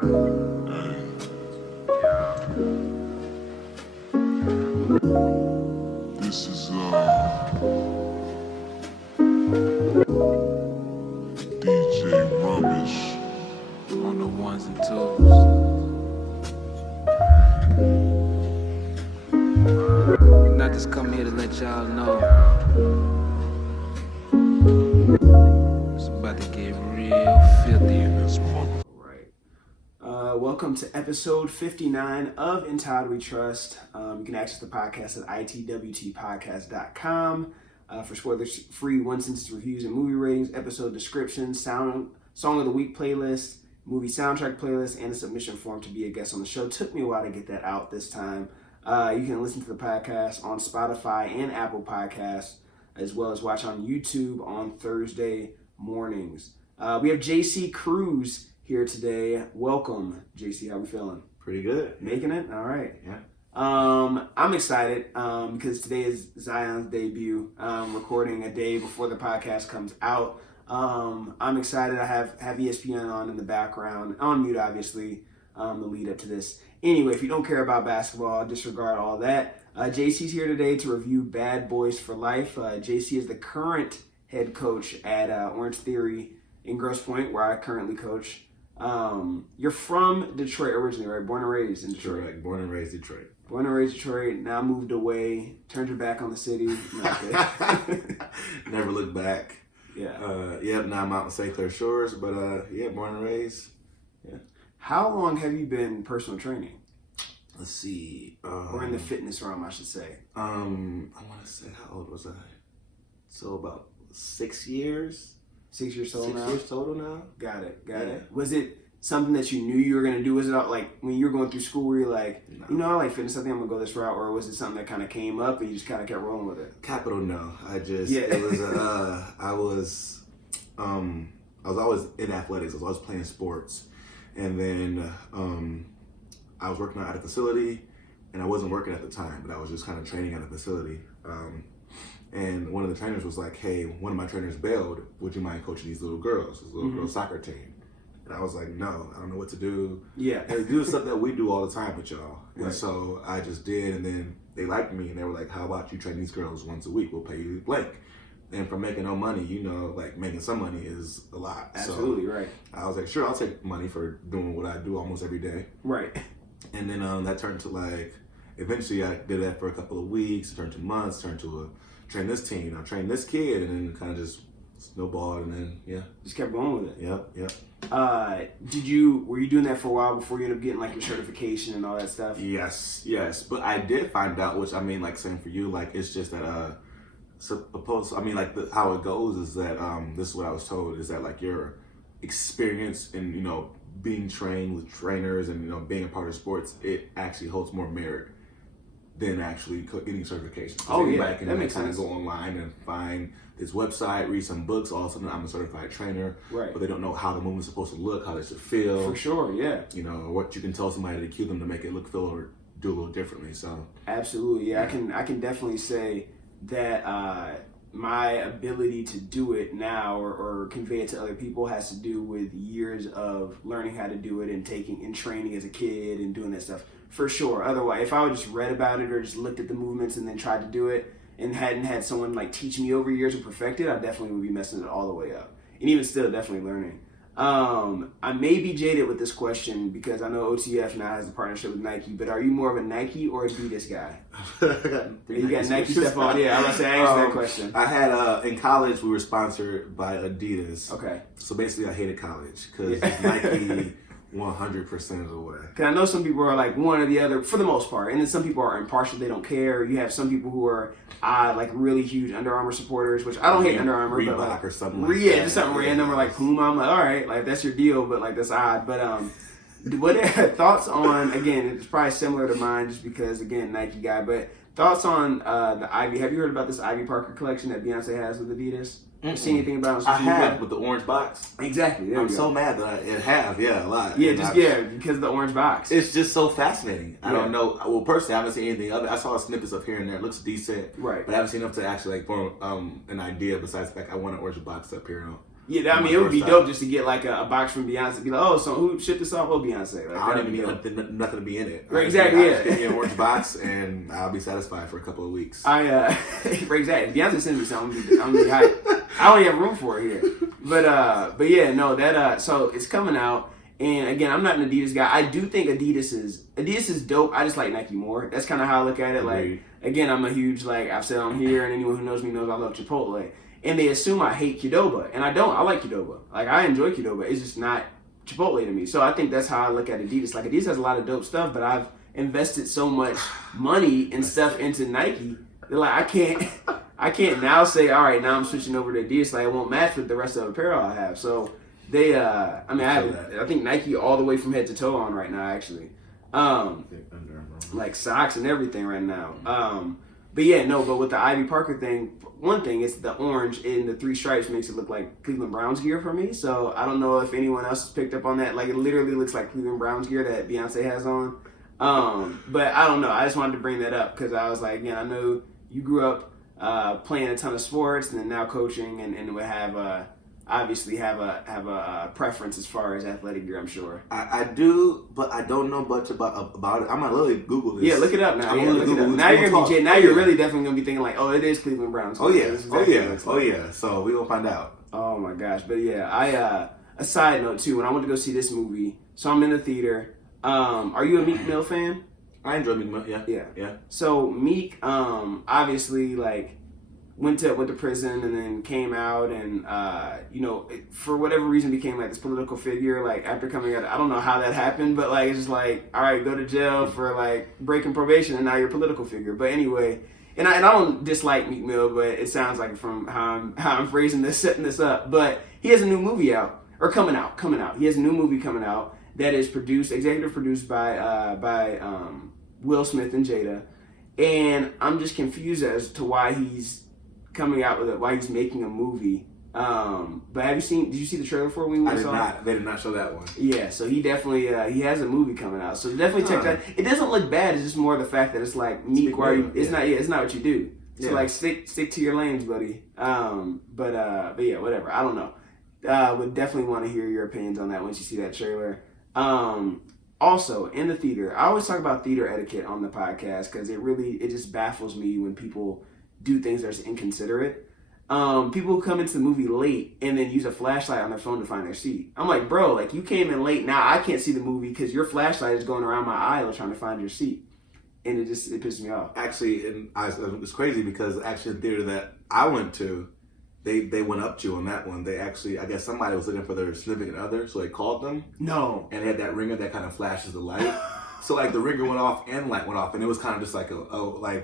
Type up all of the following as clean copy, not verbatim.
This is DJ Rubbish on the ones and twos. Not just come here to let y'all know it's about to get real filthy in this mother. Welcome to episode 59 of In Todd We Trust. You can access the podcast at itwtpodcast.com for spoilers-free one-sentence reviews and movie ratings, episode descriptions, song of the week playlist, movie soundtrack playlist, and a submission form to be a guest on the show. Took me a while to get that out this time. You can listen to the podcast on Spotify and Apple Podcasts, as well as watch on YouTube on Thursday mornings. We have JC Cruz here today. Welcome, JC. How we feeling? Pretty good. Making it? All right. Yeah. I'm excited because today is Zion's debut. Recording a day before the podcast comes out. I'm excited. I have ESPN on in the background, on mute, obviously, the lead up to this. Anyway, if you don't care about basketball, disregard all that. JC's here today to review Bad Boys for Life. JC is the current head coach at Orange Theory in Grosse Pointe, where I currently coach. You're from Detroit originally, right? Born and raised in Detroit. Correct. Born and raised Detroit. Born and raised Detroit. Now moved away. Turned your back on the city. No, Never looked back. Yeah. Now I'm out in St. Clair Shores, but born and raised. Yeah. How long have you been in personal training? Let's see. Or in the fitness realm, I should say. I want to say, how old was I? So about 6 years. 6 years total 6 now? years total now. Got it. Yeah. Was it something that you knew you were going to do? Was it like when you were going through school, were you like, No. I like fitness, I think I'm going to go this route? Or was it something that kind of came up and you just kind of kept rolling with it? Capital no. It was, I was always in athletics. I was always playing sports. And then I was working out at a facility, and I wasn't working at the time, but I was just kind of training at a facility. And one of the trainers was like, hey, one of my trainers bailed. Would you mind coaching these little girls, this little girl soccer team? And I was like, no, I don't know what to do. Yeah. And they do stuff that we do all the time with y'all. And Right. so I just did, and then they liked me, and they were like, how about you train these girls once a week? We'll pay you blank. And for making no money, like making some money is a lot. Absolutely, so right. I was like, sure, I'll take money for doing what I do almost every day. Right. And then that turned to eventually I did that for a couple of weeks, turned to months, turned to train this team, I trained this kid, and then kind of just snowballed, and then, Just kept going with it. Yep. Were you doing that for a while before you ended up getting like your certification and all that stuff? Yes. But I did find out, which same for you, it's just that, how it goes is that, this is what I was told, is that your experience in, being trained with trainers and, being a part of sports, it actually holds more merit than actually getting certification. Oh, yeah, Anybody can that makes kind of sense. go online and find this website, read some books. All of a sudden, I'm a certified trainer, Right. but they don't know how the movement's supposed to look, how they should feel. For sure, yeah. What you can tell somebody to cue them to make it look, feel, or do a little differently. So Absolutely, yeah. I can definitely say that my ability to do it now or convey it to other people has to do with years of learning how to do it and training as a kid and doing that stuff. For sure. Otherwise, if I would just read about it or just looked at the movements and then tried to do it and hadn't had someone teach me over years and perfect it, I definitely would be messing it all the way up. And even still, definitely learning. I may be jaded with this question because I know OTF now has a partnership with Nike, but are you more of a Nike or Adidas guy? You got Nike stuff on? Yeah, I was going to say, I answered that question. I had, in college, we were sponsored by Adidas. Okay. So basically, I hated college because Nike 100% of the way. Because I know some people are one or the other for the most part, and then some people are impartial; they don't care. You have some people who are really huge Under Armour supporters, which I don't hate Under Armour, Reebok but or something. Just something random, or Puma. I'm all right, that's your deal, but that's odd. But what are thoughts on? Again, it's probably similar to mine, just because Nike guy. But thoughts on the Ivy? Have you heard about this Ivy Parker collection that Beyonce has with Adidas? Seen anything about it? I have, with the orange box. Exactly. I'm so mad that it has, a lot. Yeah, because of the orange box. It's just so fascinating. I don't know. Well, personally, I haven't seen anything of it. I saw snippets of here and there. It looks decent. Right. But I haven't seen enough to actually form an idea besides the fact I want an orange box up here. Yeah, I mean, it would be dope just to get like a box from Beyonce. Be like, oh, so who shipped this off? Oh, Beyonce. Like, I don't even need nothing to be in it. Right, exactly. Just give me an orange box, and I'll be satisfied for a couple of weeks. Exactly. If Beyonce sends me something, I'm gonna be hyped. I don't even have room for it here. But yeah, no, that so it's coming out. And again, I'm not an Adidas guy. I do think Adidas is dope. I just like Nike more. That's kind of how I look at it. Like, again, I'm a huge, like I've said on here, and anyone who knows me knows I love Chipotle. And they assume I hate Qdoba, and I don't. I like Qdoba. Like, I enjoy Qdoba. It's just not Chipotle to me. So I think that's how I look at Adidas. Like, Adidas has a lot of dope stuff, but I've invested so much money and stuff into Nike that, like, I can't now say, all right, now I'm switching over to Adidas. Like, it won't match with the rest of the apparel I have. So they, I think Nike all the way from head to toe on right now, actually. Like socks and everything right now. But yeah, no, but with the Ivy Parker thing, one thing is the orange in the 3 stripes makes it look like Cleveland Browns gear for me. So I don't know if anyone else has picked up on that. Like, it literally looks like Cleveland Browns gear that Beyonce has on. But I don't know. I just wanted to bring that up because I was like, again, I know you grew up playing a ton of sports and then now coaching and would have obviously have a preference as far as athletic gear, I'm sure. I do, but I don't know much about it. I'm gonna literally Google this. Yeah, look it up now. Look it up. Now you're gonna be now you're really definitely gonna be thinking like, oh, it is Cleveland Browns. Oh yeah, oh yeah. So we gonna find out. Oh my gosh, but yeah, a side note too. When I went to go see this movie, so I'm in the theater. Are you a Meek Mill fan? I enjoy Meek Mill. Yeah. So Meek, obviously, like, went to prison and then came out and for whatever reason became like this political figure. Like, after coming out, I don't know how that happened, but like, it's just like, all right, go to jail for like breaking probation and now you're a political figure. But anyway, and I don't dislike Meek Mill, but it sounds like from how I'm phrasing this, setting this up. But he has a new movie out, or coming out. He has a new movie coming out that is executive produced by Will Smith and Jada, and I'm just confused as to why he's coming out with it, why he's making a movie. But did you see the trailer for it when we saw it? They did not show that one. Yeah, so he definitely he has a movie coming out. So definitely check that. It doesn't look bad. It's just more the fact that it's like Meek, it's not what you do. So like stick to your lanes, buddy. But yeah, whatever. I don't know. Would definitely want to hear your opinions on that once you see that trailer. Also, in the theater, I always talk about theater etiquette on the podcast because it just baffles me when people do things that's inconsiderate. People who come into the movie late and then use a flashlight on their phone to find their seat. I'm like, bro, like, you came in late. Now I can't see the movie because your flashlight is going around my aisle trying to find your seat. And it pisses me off. Actually, it's crazy because actually the theater that I went to, they went up to you on that one. They actually, I guess somebody was looking for their significant other, so they called them. No. And they had that ringer that kind of flashes the light. So like the ringer went off and light went off, and it was kind of just like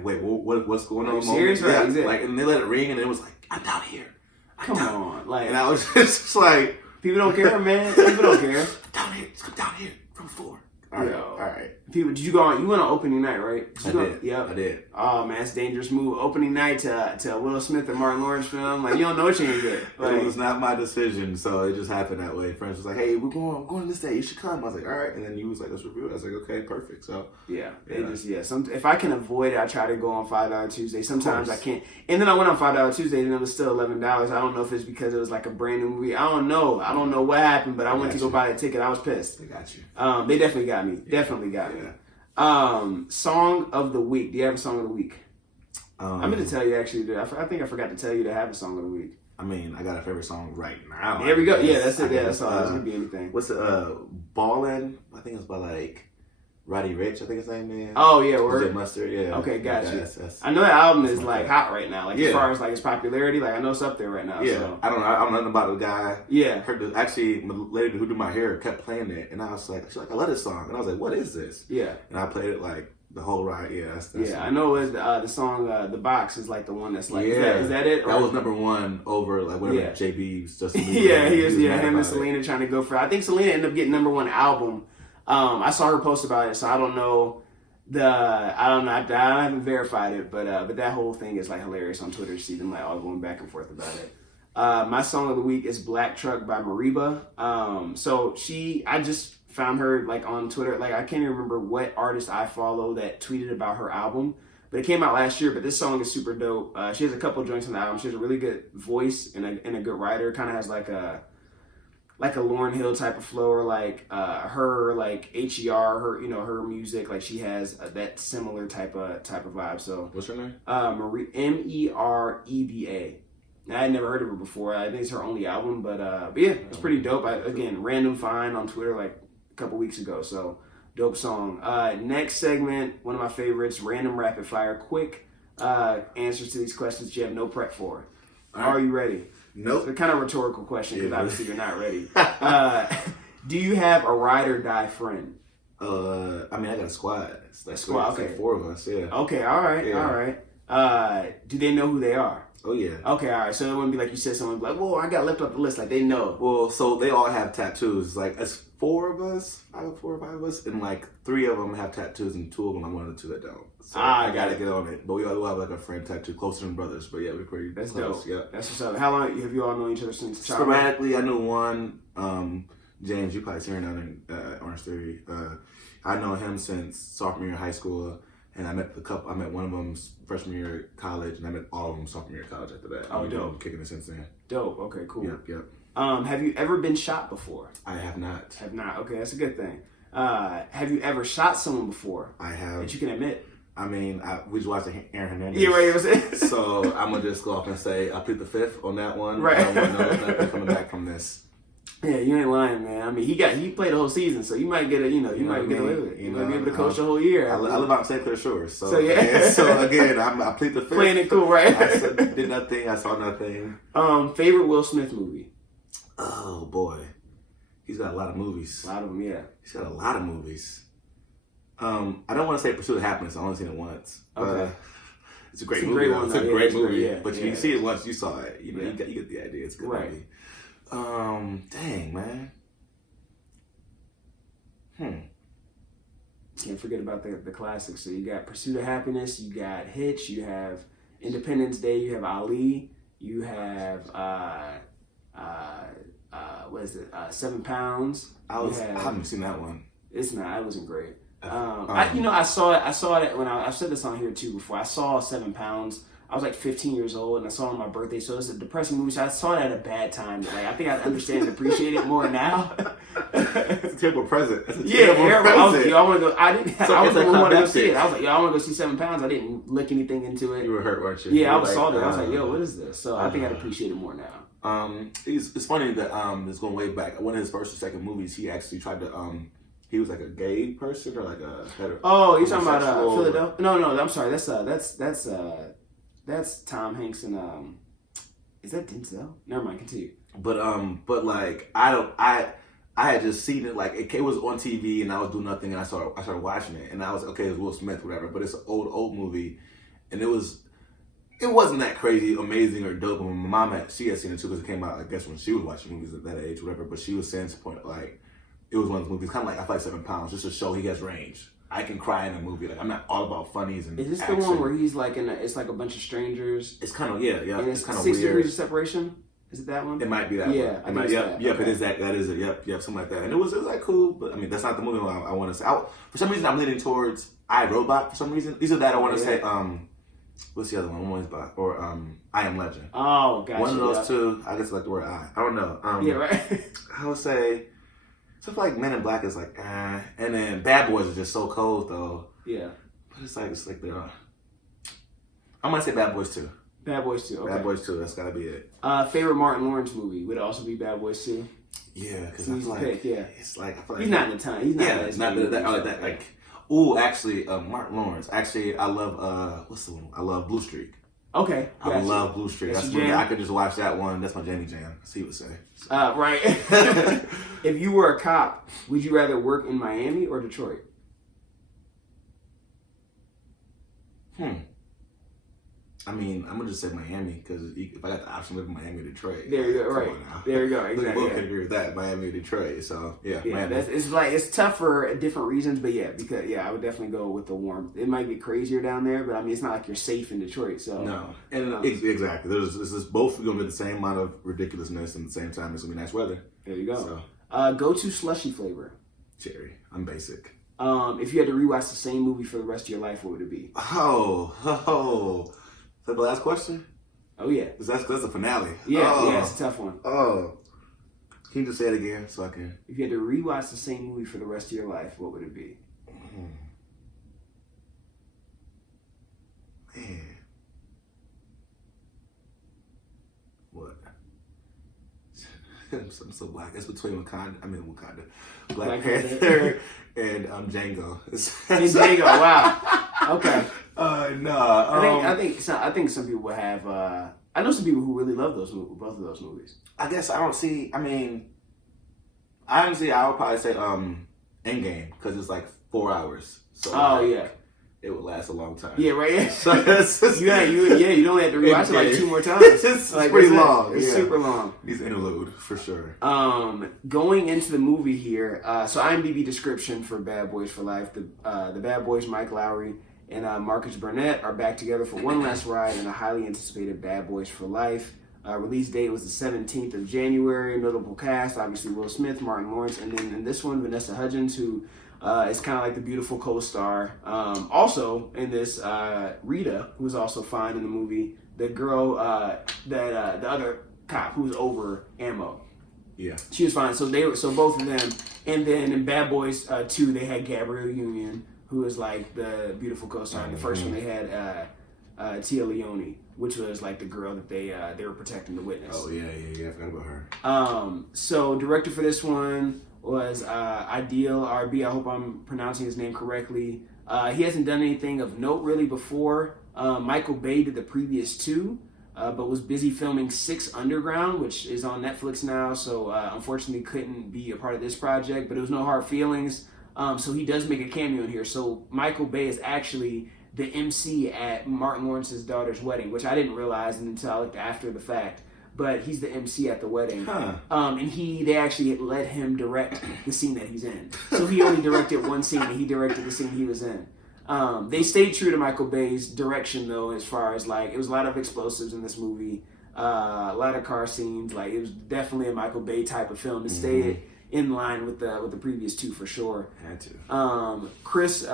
wait, what's going on? Serious? Right? Yeah, like, and they let it ring, and it was like, I'm down here. Come on, like, and I was just like, people don't care, man. People don't care. Down here, come down here from 4. All right. People, did you go on? You went on opening night, right? I did. Yep. I did. Oh man, it's a dangerous move. Opening night to Will Smith and Martin Lawrence film. Like, you don't know what you're gonna get. Like, it was not my decision, so it just happened that way. Friends was like, "Hey, I'm going this day. You should come." I was like, "All right," and then you was like, "Let's review it." I was like, "Okay, perfect." So yeah. If I can avoid it, I try to go on $5 Tuesday. Sometimes I can't. And then I went on $5 Tuesday, and it was still $11. I don't know if it's because it was like a brand new movie. I don't know what happened, but I went to go buy the ticket. I was pissed. They got you. They definitely got me. Definitely got me. Song of the week. Do you have a song of the week? I'm going to tell you actually. I think I forgot to tell you to have a song of the week. I mean, I got a favorite song right now. There we go. Yeah, that's it. Yeah, that's all. It's going to be anything. What's the Ballin'? I think it's by like Roddy Ricch, I think his name is. Oh yeah, word. Mustard, yeah. Okay, gotcha. I know that album is like hot right now. Like as far as like its popularity, like I know it's up there right now. Yeah, so. I don't know. I'm nothing about the guy. Yeah. Actually, the lady who did my hair kept playing it, and I was like, she's like, I love this song, and I was like, what is this? Yeah. And I played it like the whole ride. Yeah, that's I know it was the song "The Box" is like the one that's like. Yeah. Is that it? That was number one over like whatever JB was just. Yeah, he was. Yeah, him and Selena trying to go for. I think Selena ended up getting number one album. I saw her post about it, so I don't know. I haven't verified it, but that whole thing is like hilarious on Twitter to see them like all going back and forth about it. My song of the week is "Black Truck" by Mariba. I just found her like on Twitter. Like I can't even remember what artist I follow that tweeted about her album, But it came out last year. But this song is super dope. She has a couple joints on the album. She has a really good voice and a good writer. Kind of has like a Lauryn Hill type of flow, or like her like HER, her her music. Like she has that similar type of vibe. So what's her name? Mereba. I had never heard of her before. I think it's her only album, but yeah, it's pretty dope. Again, random find on Twitter like a couple weeks ago. So dope song. Next segment, one of my favorites, random rapid fire, quick answers to these questions you have no prep for. Are you ready? Nope. It's a kind of rhetorical question because obviously you're not ready. Do you have a ride or die friend? I mean, I got a squad. It's like Squad, it's okay. like 4 of us. Yeah. Okay, all right, Yeah. all right. Do they know who they are? Oh yeah. Okay, all right. So it wouldn't be like you said someone like, "Whoa, I got left off the list." Like they know. Well, so they all have tattoos. Like it's 4 of us, 4 or 5 of us, and like 3 of them have tattoos, and 2 of them I'm one of the 2 that don't. So I gotta get on it. But we all have like a friend tattoo, closer than brothers. But yeah, we're pretty That's close. dope. Yeah. That's what's up. How long have you all known each other since childhood? Sporadically, I knew one. James, you probably seen her down in Orange Theory. I know him since sophomore year of high school. And I met I met one of them freshman year of college, and I met all of them sophomore year of college after that. Oh, We've been dope. Kicking it since then. Dope. Okay, cool. Yep. Have you ever been shot before? I have not. Have not. Okay, that's a good thing. Have you ever shot someone before? I have. That you can admit. I mean, we just watched Aaron Hernandez. Yeah, right. Was it? So I'm gonna just go off and say I plead the 5th on that one. Right. I don't want to know nothing coming back from this. Yeah, you ain't lying, man. I mean, he played the whole season, so you might get a might get away with it. You might be able to coach the whole year. I live out in St. Clair Shores, so yeah. So again, I plead the 5th. Playing it cool, right? I did nothing. I saw nothing. Favorite Will Smith movie? Oh boy, he's got a lot of movies. A lot of them, yeah. He's got a lot of movies. I don't want to say Pursuit of Happiness. I've only seen it once. Okay. It's a great It's a movie. great one, It's though. a Yeah, great it's great, movie. yeah. But Yeah. you see it once, you saw it. You know, Yeah. you get the idea. It's a good Right. movie. Dang, man. Can't forget about the classics. So you got Pursuit of Happiness, you got Hitch, you have Independence Day, you have Ali, you have what is it? 7 Pounds. I haven't seen that one. It's not. It wasn't great. I saw it when I've said this on here too before. I saw 7 Pounds. I was like 15 years old, and I saw it on my birthday. So it's a depressing movie. So I saw it at a bad time. Like I think I understand and appreciate it more now. It's a terrible present. It's a Yeah, terrible I was present. I want to go. I didn't. So I was it's the like one who wanted to go see climactic. it. I was like, I want to go see 7 Pounds. I didn't look anything into it. You were hurt, weren't you? Yeah, I You was were salty. I was like, yo, what is this? So I think I'd uh, appreciate it more now. It's funny that it's going way back. One of his first or second movies, he actually tried to he was like a gay person or like a hetero. Oh, you're talking about homosexual. Philadelphia? No, I'm sorry. That's Tom Hanks and is that Denzel? Never mind. Continue. But like I had just seen it, like it was on TV and I was doing nothing and I started watching it and I was okay, it's Will Smith, whatever. But it's an old movie, and it wasn't that crazy, amazing or dope. And my mom she had seen it too because it came out I guess when she was watching movies at that age, whatever. But she was saying to the point like it was one of those movies, kind of like I feel like 7 Pounds, just to show he has range. I can cry in a movie. Like I'm not all about funnies and Is this action. the one where he's like it's like a bunch of strangers? It's kind of yeah. And It's kind of 6 weird. degrees of separation. Is it that one? It might be that one. Yeah, I think it's that. Yep, Okay. it is that. That is it. Yep, something like that. And it was like cool, but I mean that's not the movie I want to say. For some reason, I'm leaning towards I, Robot. For some reason, either that I want to say what's the other one? One is by or I Am Legend. Oh, gotcha. One of those two. I guess like the word I. I don't know. Yeah, right. I would say stuff like Men in Black is like and then Bad Boys is just so cold though. Yeah. But it's like they're. I'm gonna say Bad Boys 2. Bad Boys 2. Okay. Bad Boys 2. That's gotta be it. Favorite Martin Lawrence movie would it also be Bad Boys 2. Yeah, because So I he's feel the like pick, yeah. it's like I feel like He's not in the time. He's not. yeah, as not big that, as that he's like ooh, actually, Martin Lawrence. Actually, I love what's the one? I love Blue Streak. Okay. I gotcha. love Blue Streak. That's That's your one jam? I could just watch that one. That's my jammy jam. As he would say. Right. If you were a cop, would you rather work in Miami or Detroit? I mean, I'm gonna just say Miami because if I got the option to live in Miami or Detroit, There you go. come Right. on now. There you go. We Exactly. both yeah. can agree with that. Miami or Detroit. So yeah, Miami. It's tough for different reasons, but because I would definitely go with the warmth. It might be crazier down there, but I mean it's not like you're safe in Detroit. So No, and exactly. This is both gonna be the same amount of ridiculousness, and at the same time, it's gonna be nice weather. there you go. So Go to slushy flavor. cherry. I'm basic. If you had to rewatch the same movie for the rest of your life, what would it be? Oh. Is that the last question? Oh yeah. That's the finale. Yeah, it's a tough one. Oh. Can you just say it again so I can? If you had to rewatch the same movie for the rest of your life, what would it be? Man. What? I'm so black. It's between Wakanda. Black Panther and Django. And Django, wow. Okay. No. I think some people would have. I know some people who really love both of those movies. I guess I don't see. I mean, honestly, I would probably say Endgame because it's like 4 hours. So yeah. It would last a long time. Yeah, right. Yeah. So you only have to rewatch it like 2 more times. It's like, pretty long. It's super long. He's interlude for sure. Going into the movie here, so IMDb description for Bad Boys for Life: the Bad Boys, Mike Lowry and Marcus Burnett are back together for one last ride in a highly anticipated Bad Boys for Life. Release date was the 17th of January. Notable cast, obviously Will Smith, Martin Lawrence, and then in this one, Vanessa Hudgens, who is kind of like the beautiful co-star. Also in this, Rita, who's also fine in the movie. The girl, the other cop who's over Ammo. Yeah, she was fine. So both of them. And then in Bad Boys 2, they had Gabrielle Union, who is like the beautiful co-star. In the first one, they had Tia Leone, which was like the girl that they were protecting the witness. Oh yeah. I forgot about her. So director for this one was Ideal RB. I hope I'm pronouncing his name correctly. He hasn't done anything of note really before. Michael Bay did the previous 2, but was busy filming 6 Underground, which is on Netflix now. So unfortunately couldn't be a part of this project, but it was no hard feelings. So he does make a cameo in here. So Michael Bay is actually the MC at Martin Lawrence's daughter's wedding, which I didn't realize until I looked after the fact. But he's the MC at the wedding. And they actually let him direct the scene that he's in. So he only directed one scene, and he directed the scene he was in. They stayed true to Michael Bay's direction, though, as far as, like, it was a lot of explosives in this movie, a lot of car scenes. Like, it was definitely a Michael Bay type of film to stay in line with the previous 2 for sure. Had to. Chris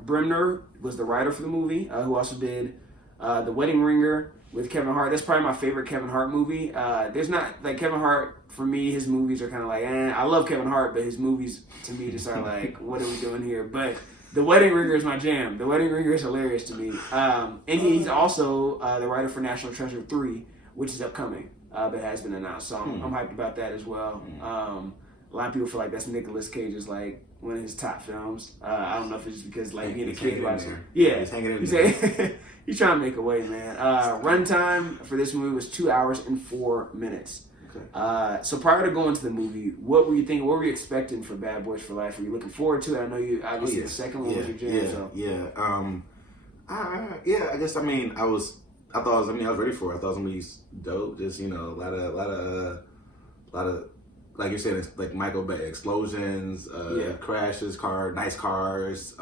Bremner was the writer for the movie, who also did The Wedding Ringer with Kevin Hart. That's probably my favorite Kevin Hart movie. There's not, like, Kevin Hart, for me, his movies are kind of like, I love Kevin Hart, but his movies, to me, just are like, what are we doing here? But The Wedding Ringer is my jam. The Wedding Ringer is hilarious to me. And he's also the writer for National Treasure 3, which is upcoming, but has been announced. So I'm hyped about that as well. A lot of people feel like that's Nicolas Cage's, like, one of his top films. I don't know if it's because, like, being a kid watching. Yeah, he's hanging in there. He's trying to make a way, man. Runtime for this movie was 2 hours and 4 minutes. Okay. So prior to going to the movie, what were you thinking? What were you expecting for Bad Boys for Life? Were you looking forward to it? I know you obviously the second one was your jam. I guess I was ready for it. I thought it was gonna be dope. Just a lot of like you're saying, it's like Michael Bay explosions, crashes, nice cars.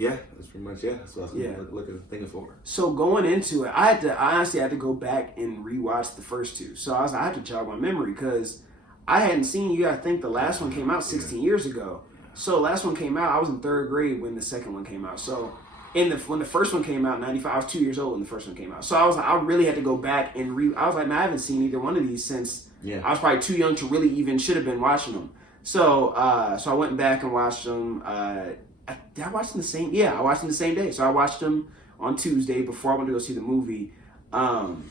That's pretty much that's what I was thinking for. So going into it, I honestly had to go back and rewatch the first 2. So I had to jog my memory because I hadn't seen. You gotta think the last one came out 16 years ago. So last one came out. I was in 3rd grade when the second one came out. So when the first one came out in 95, I was 2 years old when the first one came out. So I really had to go back and I was like, man, I haven't seen either one of these since I was probably too young to really even should have been watching them. So I went back and watched them. Did I watch them the same? Yeah, I watched them the same day. So I watched them on Tuesday before I went to go see the movie. I'm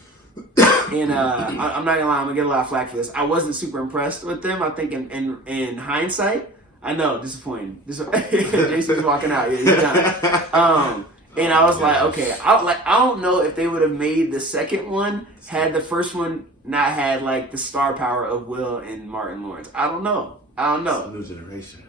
not gonna lie, I'm gonna get a lot of flack for this. I wasn't super impressed with them. I think in hindsight, I know, disappointing. Jason's walking out. Yeah, he's done. And I was like, okay, I don't know if they would have made the second one had the first one not had like the star power of Will and Martin Lawrence. I don't know. It's a new generation.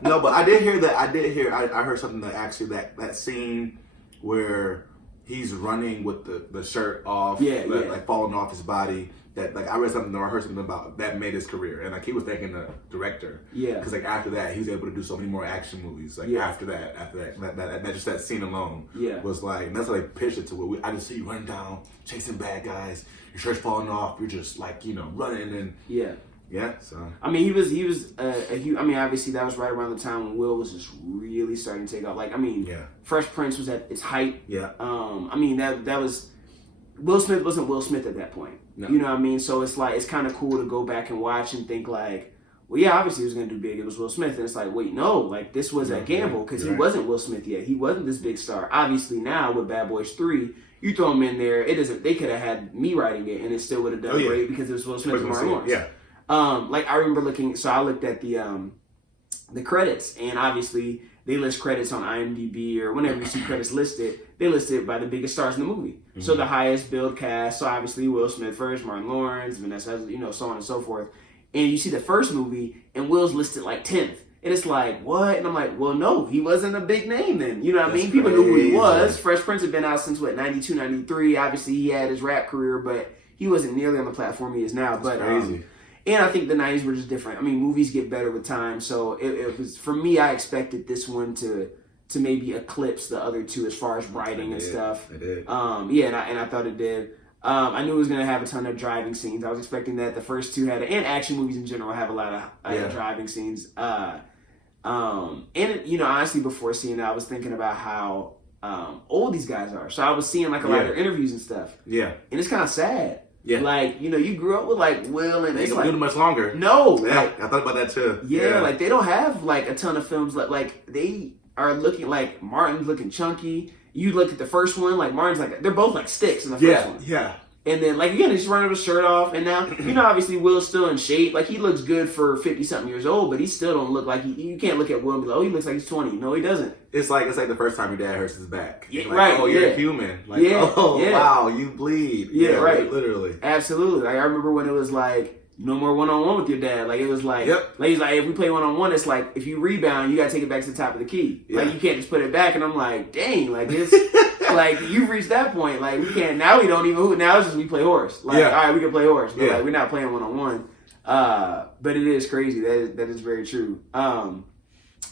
No, but I did hear that. I heard something that actually that scene where he's running with the shirt off, like falling off his body. That like I read something or I heard something about that made his career, and like he was thanking the director. Yeah. Because like after that, he was able to do so many more action movies. Like after that, just that scene alone. Was like, and that's how they pitched it to it. I just see you running down, chasing bad guys. Your shirt's falling off. You're just like running and Yeah, so I mean, he was a huge. I mean, obviously that was right around the time when Will was just really starting to take off. Like, I mean, yeah, Fresh Prince was at its height. yeah. I mean that was Will Smith wasn't Will Smith at that point. No. You know what I mean? So it's like it's kind of cool to go back and watch and think like, well, yeah, obviously he was going to do big. It was Will Smith, and it's like, wait, no, like this was a gamble because he wasn't Will Smith yet. He wasn't this big star. Obviously now with Bad Boys 3, you throw him in there, it doesn't. They could have had me writing it, and it still would have done great because it was Will Smith and Martin Lawrence. Yeah. Like I remember looking, so I looked at the credits, and obviously they list credits on IMDb or whenever you see credits listed, they listed by the biggest stars in the movie. Mm-hmm. So the highest billed cast, so obviously Will Smith first, Martin Lawrence, Vanessa, so on and so forth. And you see the first movie, and Will's listed like 10th. And it's like, what? And I'm like, well, no, he wasn't a big name then. You know what I mean? People knew who he was. Fresh Prince had been out since, 92, 93. Obviously, he had his rap career, but he wasn't nearly on the platform he is now. But crazy. And I think the 90s were just different. I mean, movies get better with time. So it was, for me, I expected this one to maybe eclipse the other two as far as writing and stuff. It did. And I thought it did. I knew it was going to have a ton of driving scenes. I was expecting that. The first two had, and action movies in general have a lot of driving scenes. Honestly, before seeing it, I was thinking about how old these guys are. So I was seeing like a lot of their interviews and stuff. Yeah. And it's kind of sad. Yeah. Like, you grew up with like Will and they it's don't like do it much longer. No. Yeah, like, I thought about that too. Yeah, like they don't have like a ton of films like they are looking like Martin's looking chunky. You look at the first one, like Martin's like they're both like sticks in the first one. Yeah. And then like again, he's running his shirt off, and now obviously Will's still in shape. Like he looks good for 50-something years old, but he still don't look like you can't look at Will and be like, oh, he looks like he's 20. No, he doesn't. It's like the first time your dad hurts his back. Yeah, like, right. Oh, you're human. Like, wow, you bleed. Yeah, right. Literally. Absolutely. Like I remember when it was like no more one-on-one with your dad. Like it was like, like he's like, if we play one-on-one, it's like if you rebound, you gotta take it back to the top of the key. Yeah. Like you can't just put it back. And I'm like, dang, like it's like you've reached that point. Like we can't now. We don't even hoop. Now it's just we play horse. Like all right, we can play horse, but like we're not playing one-on-one. But it is crazy. That is very true.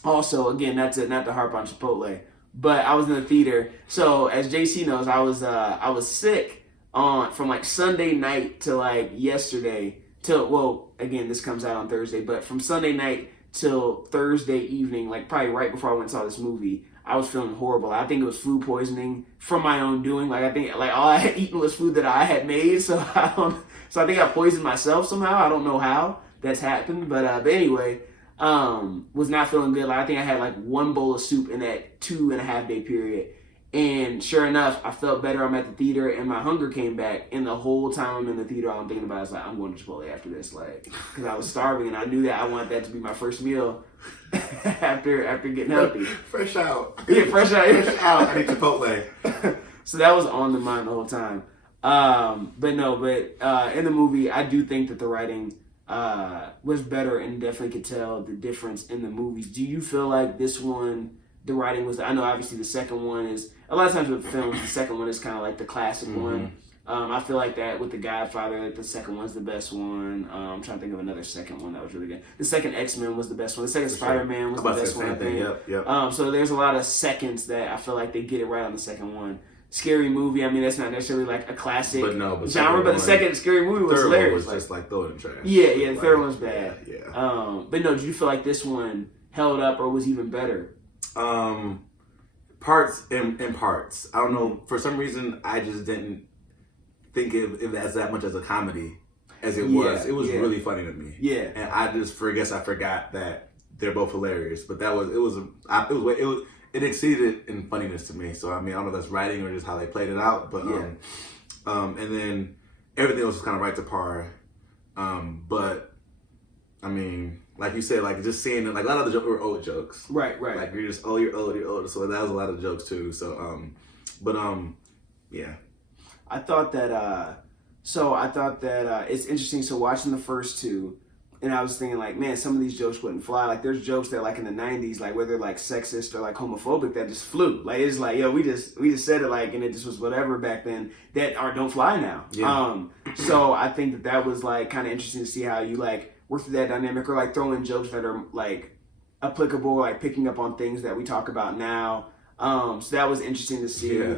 Also, again, not to harp on Chipotle, but I was in the theater. So as JC knows, I was sick from like Sunday night to like yesterday. Again, this comes out on Thursday, but from Sunday night till Thursday evening, like probably right before I went and saw this movie, I was feeling horrible. I think it was food poisoning from my own doing. Like I think like all I had eaten was food that I had made, so I think I poisoned myself somehow. I don't know how that's happened, but anyway, was not feeling good. Like I think I had like one bowl of soup in that 2.5 day period. And sure enough, I felt better. I'm at the theater, and my hunger came back. And the whole time I'm in the theater, all I'm thinking about is like, I'm going to Chipotle after this, like, because I was starving, and I knew that I wanted that to be my first meal after getting healthy. Fresh out. Yeah, fresh out. I need Chipotle. So that was on the mind the whole time. But in the movie, I do think that the writing was better, and definitely could tell the difference in the movies. Do you feel like this one? The writing was, I know obviously the second one is, a lot of times with films, the second one is kind of like the classic one. I feel like that with The Godfather, like the second one's the best one. I'm trying to think of another second one that was really good. The second X-Men was the best one. The second Spider-Man was the best one, I think. Yep. So there's a lot of seconds that I feel like they get it right on the second one. Scary Movie, I mean, that's not necessarily like a classic genre, but the second Scary Movie was hilarious. One was just like throwing in trash. Yeah, the third one's bad. Yeah. But no, did you feel like this one held up or was even better? Parts and parts. I don't know. For some reason, I just didn't think of it as that much as a comedy as it was. It was really funny to me. Yeah. And I forgot that they're both hilarious. But it exceeded in funniness to me. So I mean, I don't know if that's writing or just how they played it out. But and then everything else was kind of right to par. But I mean, like you said, like just seeing it, like a lot of the jokes were old jokes. Right. Like you're just, you're old. So that was a lot of jokes too. So, yeah. I thought that it's interesting. So watching the first two, and I was thinking like, man, some of these jokes wouldn't fly. Like there's jokes that like in the 90s, like whether like sexist or like homophobic, that just flew. Like it's like, yo, we just said it like, and it just was whatever back then that don't fly now. Yeah. So I think that was like kind of interesting to see how you like work through that dynamic, or like throwing jokes that are like applicable, like picking up on things that we talk about now. So that was interesting to see.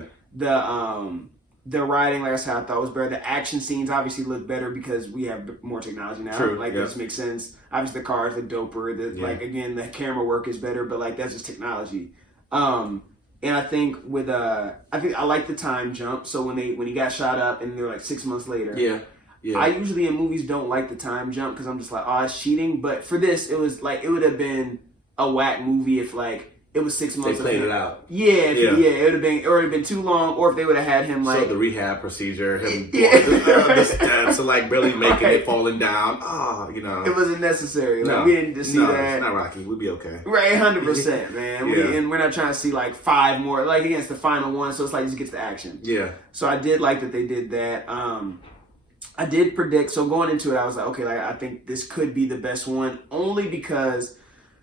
The writing, like I said, I thought was better. The action scenes obviously look better because we have more technology now. True, Like, this makes sense. Obviously, the cars look doper. Like, again, the camera work is better, but like, that's just technology. And I think with I like the time jump. So when he got shot up and they're like 6 months later. Yeah. Yeah. I usually in movies don't like the time jump because I'm just like, oh, it's cheating. But for this, it was like, it would have been a whack movie if like it was 6 months. They played it out. Yeah, it would have been too long, or if they would have had him like the rehab procedure, him the steps, and like barely making it, falling down. Oh, you know, it wasn't necessary. Like, we didn't just see that. It's not Rocky. We'd be okay. Right, 100%, man. And we're not trying to see like 5 more. Like, again, it's the final one, so it's like, just gets the action. Yeah. So I did like that they did that. I did predict. So going into it, I was like, okay, like I think this could be the best one, only because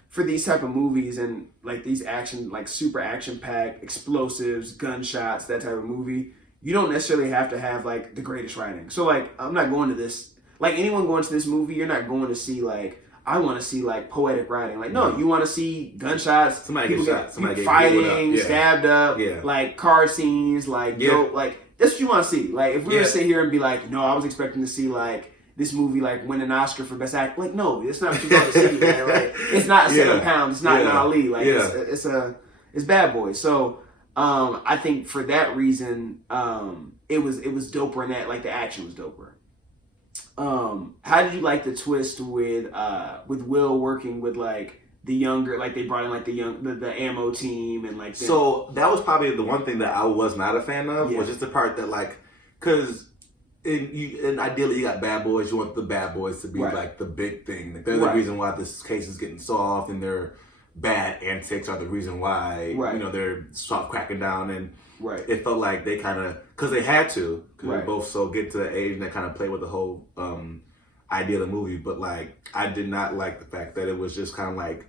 for these type of movies and like these action, like super action packed, explosives, gunshots, that type of movie, you don't necessarily have to have like the greatest writing. So like, I'm not going to this, like anyone going to this movie, you're not going to see like, I want to see like poetic writing. Like, no, you want to see gunshots, somebody get shot, somebody get fighting, stabbed up, like car scenes, like dope, like that's what you want to see. Like, if we were to sit here and be like, no, I was expecting to see like this movie like win an Oscar for best actor. Like, no, it's not what you're going to see, man. Like, it's not 7 pounds. It's not an Ali. Like, it's Bad Boys. So, I think for that reason, it was doper in that, like, the action was doper. How did you like the twist with Will working with like the younger, like they brought in like the ammo team and like so that was probably the one thing that I was not a fan of, was just the part that like, because and ideally you got Bad Boys, you want the Bad Boys to be like the big thing. Like, they're the reason why this case is getting solved, and their bad antics are the reason why you know they're soft cracking down. And it felt like they kind of, because they had to, because they both so get to the age and they kind of play with the whole idea of the movie. But like, I did not like the fact that it was just kind of like,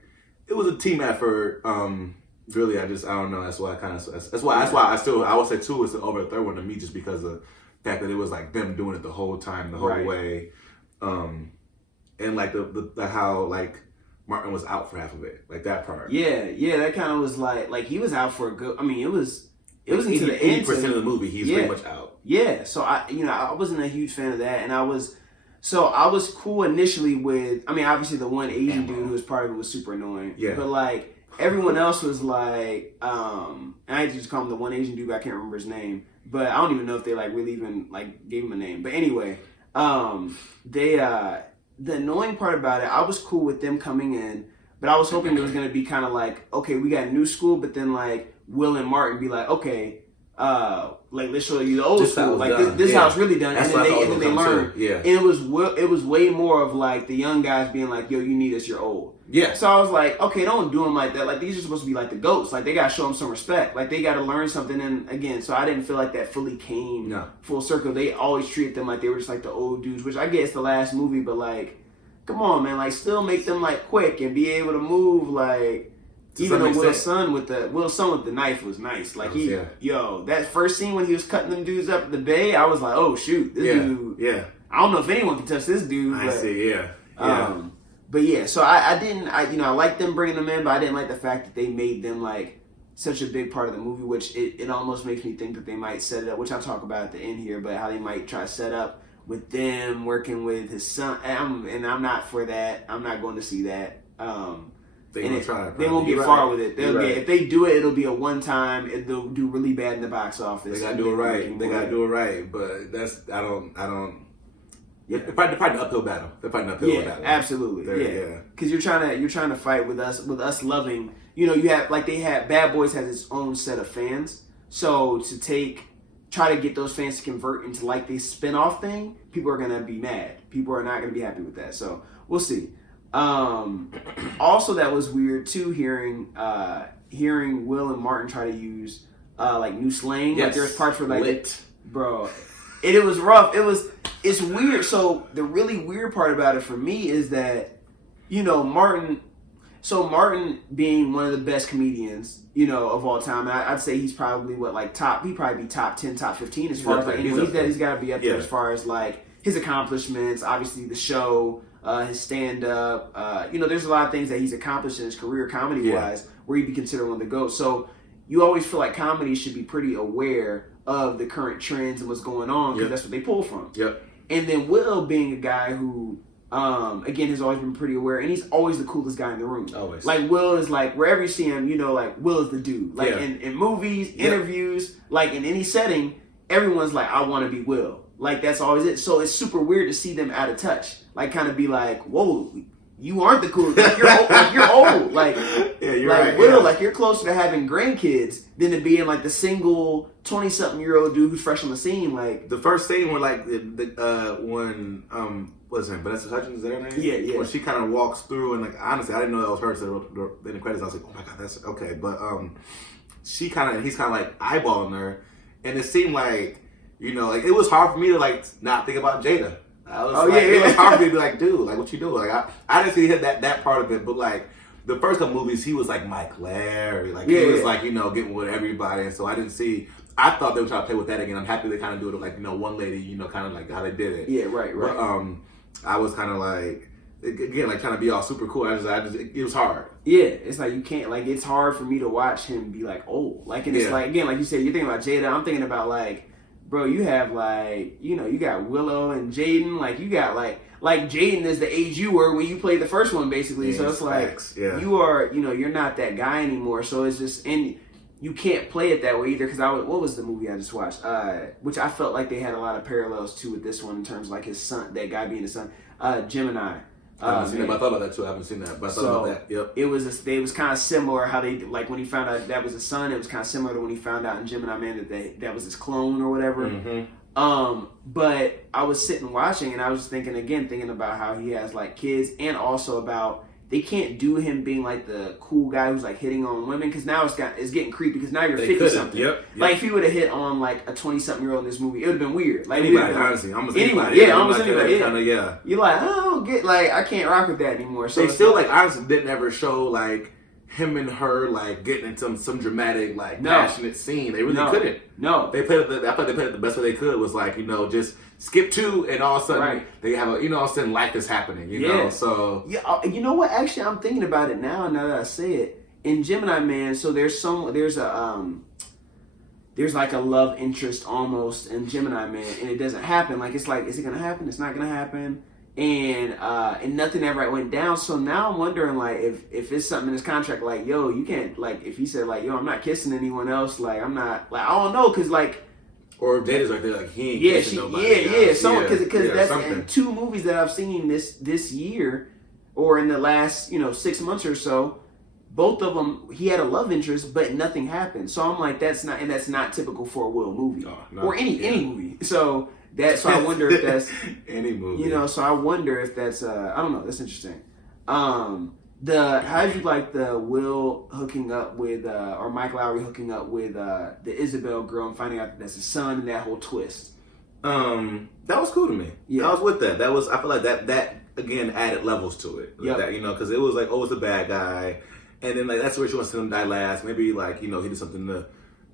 it was a team effort. Really, I don't know. That's why I would say 2 is over the third one to me, just because of the fact that it was like them doing it the whole time, the whole way. And like the how like Martin was out for half of it, like that part. Yeah, that kind of was like he was out for a good. I mean, it was into the 80% of the movie. He's pretty much out. Yeah, so I wasn't a huge fan of that, and I was cool initially with. I mean, obviously the one Asian dude who was part of it was super annoying. Yeah, but like everyone else was like, and I just call him the one Asian dude, but I can't remember his name. But I don't even know if they like really even like gave him a name. But anyway, the annoying part about it, I was cool with them coming in, but I was hoping it was gonna be kind of like, okay, we got new school, but then like Will and Martin be like, okay, like let's show you the old school, like this how it's really done, and then they learn. And it was way more of like the young guys being like, yo, you need us, you're old. Yeah. So I was like, okay, don't do them like that. Like, these are supposed to be like the GOATs. Like, they got to show them some respect. Like, they got to learn something. And again, so I didn't feel like that fully came full circle. They always treated them like they were just like the old dudes, which I get it's the last movie, but like, come on, man. Like, still make them like quick and be able to move. Like, even though Will Son with the knife was nice. Like, that first scene when he was cutting them dudes up at the bay, I was like, oh shoot, this dude. Yeah. I don't know if anyone can touch this dude. I see. Yeah. But yeah, so I liked them bringing them in, but I didn't like the fact that they made them like such a big part of the movie, which it almost makes me think that they might set it up, which I'll talk about at the end here, but how they might try to set up with them working with his son. And I'm not for that. I'm not going to see that. They won't get far with it. If they do it, it'll be a one time. They'll do really bad in the box office. They gotta do it right. They gotta do it right. But I don't. Yeah, they're fighting an uphill battle. They're fighting an uphill battle. Absolutely. Yeah, because you're trying to fight with us loving. You have like Bad Boys has its own set of fans. So to try to get those fans to convert into like this spin-off thing, people are gonna be mad. People are not gonna be happy with that. So we'll see. Also, that was weird too. Hearing Will and Martin try to use like new slang. Yes. Like there's parts where like bro. It was rough. It's weird. So the really weird part about it for me is that, Martin being one of the best comedians, of all time, and I'd say he's probably he'd probably be top 10, top 15 as far as like, he's got to be up there as far as like his accomplishments, obviously the show, his stand-up, there's a lot of things that he's accomplished in his career comedy-wise where he'd be considered one of the GOATs. So you always feel like comedy should be pretty aware of the current trends and what's going on because that's what they pull from. Yep. And then Will being a guy who, again, has always been pretty aware, and he's always the coolest guy in the room. Always. Like, Will is like, wherever you see him, you know, like, Will is the dude. Like, in movies, interviews, like, in any setting, everyone's like, I want to be Will. Like, that's always it. So it's super weird to see them out of touch. Like, kind of be like, whoa, you aren't the coolest. Like, you're old. Like, you're old. Like, you're like right. Will, like, you're closer to having grandkids than to being, like, the single 20-something-year-old dude who's fresh on the scene. Like, the first scene when, like, when what's her name? Vanessa Hudgens, is that her name? Yeah, yeah. When she kind of walks through, and, like, honestly, I didn't know that was her. So in the credits, I was like, oh my god, that's okay. But he's kind of like eyeballing her, and it seemed like, you know, like, it was hard for me to, like, not think about Jada. I was it was hard for me to be like, dude, like, what you doing? Like, I didn't see that part of it, but, like, the first couple movies, he was like Mike Larry, like, he was like, you know, getting with everybody, and so I thought they were trying to play with that again. I'm happy they kind of do it with, like, you know, one lady, you know, kind of like how they did it. Yeah, right. But I was kind of like, again, like, trying to be all super cool. It was hard. Yeah, it's like you can't, like, it's hard for me to watch him be like old. Like, and it's like, again, like you said, you're thinking about Jada. I'm thinking about, like, bro, you have, like, you know, you got Willow and Jaden. Like, you got, like Jaden is the age you were when you played the first one, basically. So it's like, you are, you know, you're not that guy anymore. So it's just, and you can't play it that way either. Because what was the movie I just watched? Which I felt like they had a lot of parallels to with this one in terms of, like, his son, that guy being his son, Gemini. I haven't seen that, but I thought about that too. I haven't seen that, but I thought about that. Yep. It was kind of similar how they, like, when he found out that was his son, it was kind of similar to when he found out in Gemini Man that was his clone or whatever. Mm-hmm. But I was sitting watching and I was thinking about how he has, like, kids, and also about they can't do him being, like, the cool guy who's, like, hitting on women, because now it's getting creepy, because now you're 50-something. Yep. Like, if he would have hit on, like, a 20-something-year-old in this movie, it would have been weird. Like, anybody, honestly. Almost anybody. Yeah, almost anybody. Kinda, You're like, I don't get, like, I can't rock with that anymore. So they still, like, honestly didn't ever show, like, him and her, like, getting into some dramatic, like, passionate scene. They really couldn't. No. They played it, I thought they played it the best way they could, was, like, you know, just skip 2 and all of a sudden they have a, you know, all of a sudden life is happening, you know, so. Yeah, you know what, actually, I'm thinking about it now that I say it. In Gemini Man, so there's like a love interest almost in Gemini Man, and it doesn't happen. Like, it's like, is it gonna happen? It's not gonna happen. And nothing ever went down. So now I'm wondering, like, if it's something in his contract, like, yo, you can't, like, if he said, like, yo, I'm not kissing anyone else, like, I'm not, like, I don't know, because, like, or Jada's like, they're like, he ain't kissing nobody. Someone, because that's in 2 movies that I've seen this year, or in the last, you know, 6 months or so. Both of them, he had a love interest, but nothing happened. So I'm like, that's not typical for a Will movie, or any movie. So I wonder if that's any movie. You know, so I wonder if that's I don't know. That's interesting. How did you like the Will hooking up with or Mike Lowry hooking up with the Isabel girl and finding out that that's his son, and that whole twist? That was cool to me. Yeah, I was with that. I feel like that again added levels to it. Yeah, that, you know, because it was like, oh, it's a bad guy, and then, like, that's where she wants to see him die last. Maybe, like, you know, he did something to.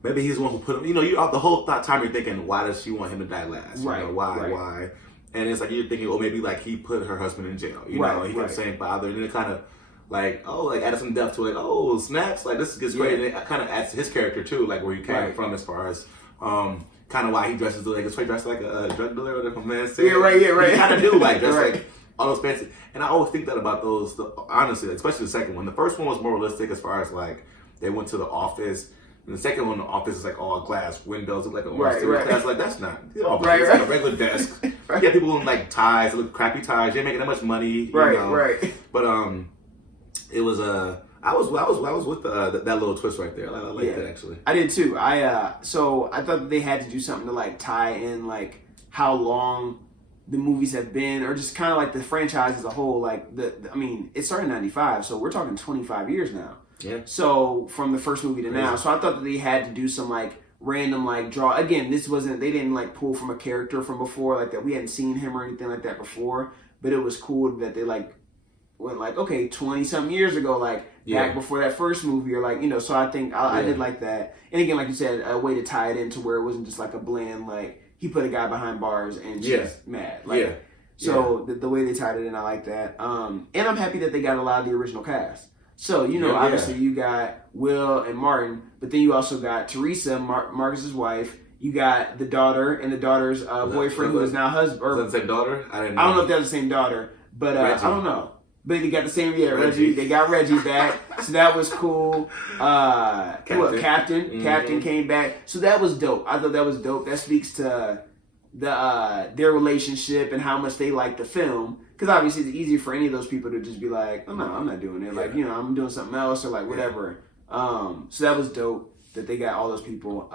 Maybe he's the one who put him. You know, you the whole time you're thinking, why does she want him to die last? Right. You know, why? And it's like you're thinking, oh, maybe, like, he put her husband in jail. You know, he kept saying father, and then it kind of like, oh, like, added some depth to it. Like, oh, snaps, like, this gets great, and it kind of adds to his character too, like, where he came from, as far as kind of why he dresses like, it's dressed like a drug dealer, or the man said. Yeah, right. He kind of do, like, just like all those fancy. And I always think that about those, honestly, especially the second one. The first one was more realistic as far as, like, they went to the office. And the second one, the office is like all glass windows, look like an orange class. Like, that's not it's like a regular desk. Yeah, people in, like, ties, look crappy ties. They ain't making that much money. You know? But it was I was with that little twist right there. I like that, actually. I did too. So I thought that they had to do something to, like, tie in, like, how long the movies have been, or just kind of like the franchise as a whole. Like, I mean, it started in '95, so we're talking 25 years now. Yeah. So from the first movie to now, so I thought that they had to do some, like, random, like, draw. Again, they didn't, like, pull from a character from before, like, that we hadn't seen him or anything like that before. But it was cool that they, like, went, like, okay, 20-something years ago, like, back before that first movie, or, like, you know. So I think I did like that. And again, like you said, a way to tie it into where it wasn't just like a bland, like, he put a guy behind bars and she's mad. Like, so the way they tied it in, I like that. And I'm happy that they got a lot of the original cast. So, you know, obviously you got Will and Martin, but then you also got Teresa, Marcus's wife. You got the daughter and the daughter's boyfriend, who is now husband. Was that the same daughter? I didn't know. I don't know if that was the same daughter, but I don't know. But they got the same, Reggie. They got Reggie back, so that was cool. Captain came back, so that was dope. I thought that was dope. That speaks to their relationship and how much they like the film. Because obviously it's easier for any of those people to just be like, oh no, I'm not doing it. Like, I'm doing something else or like whatever. So that was dope that they got all those people.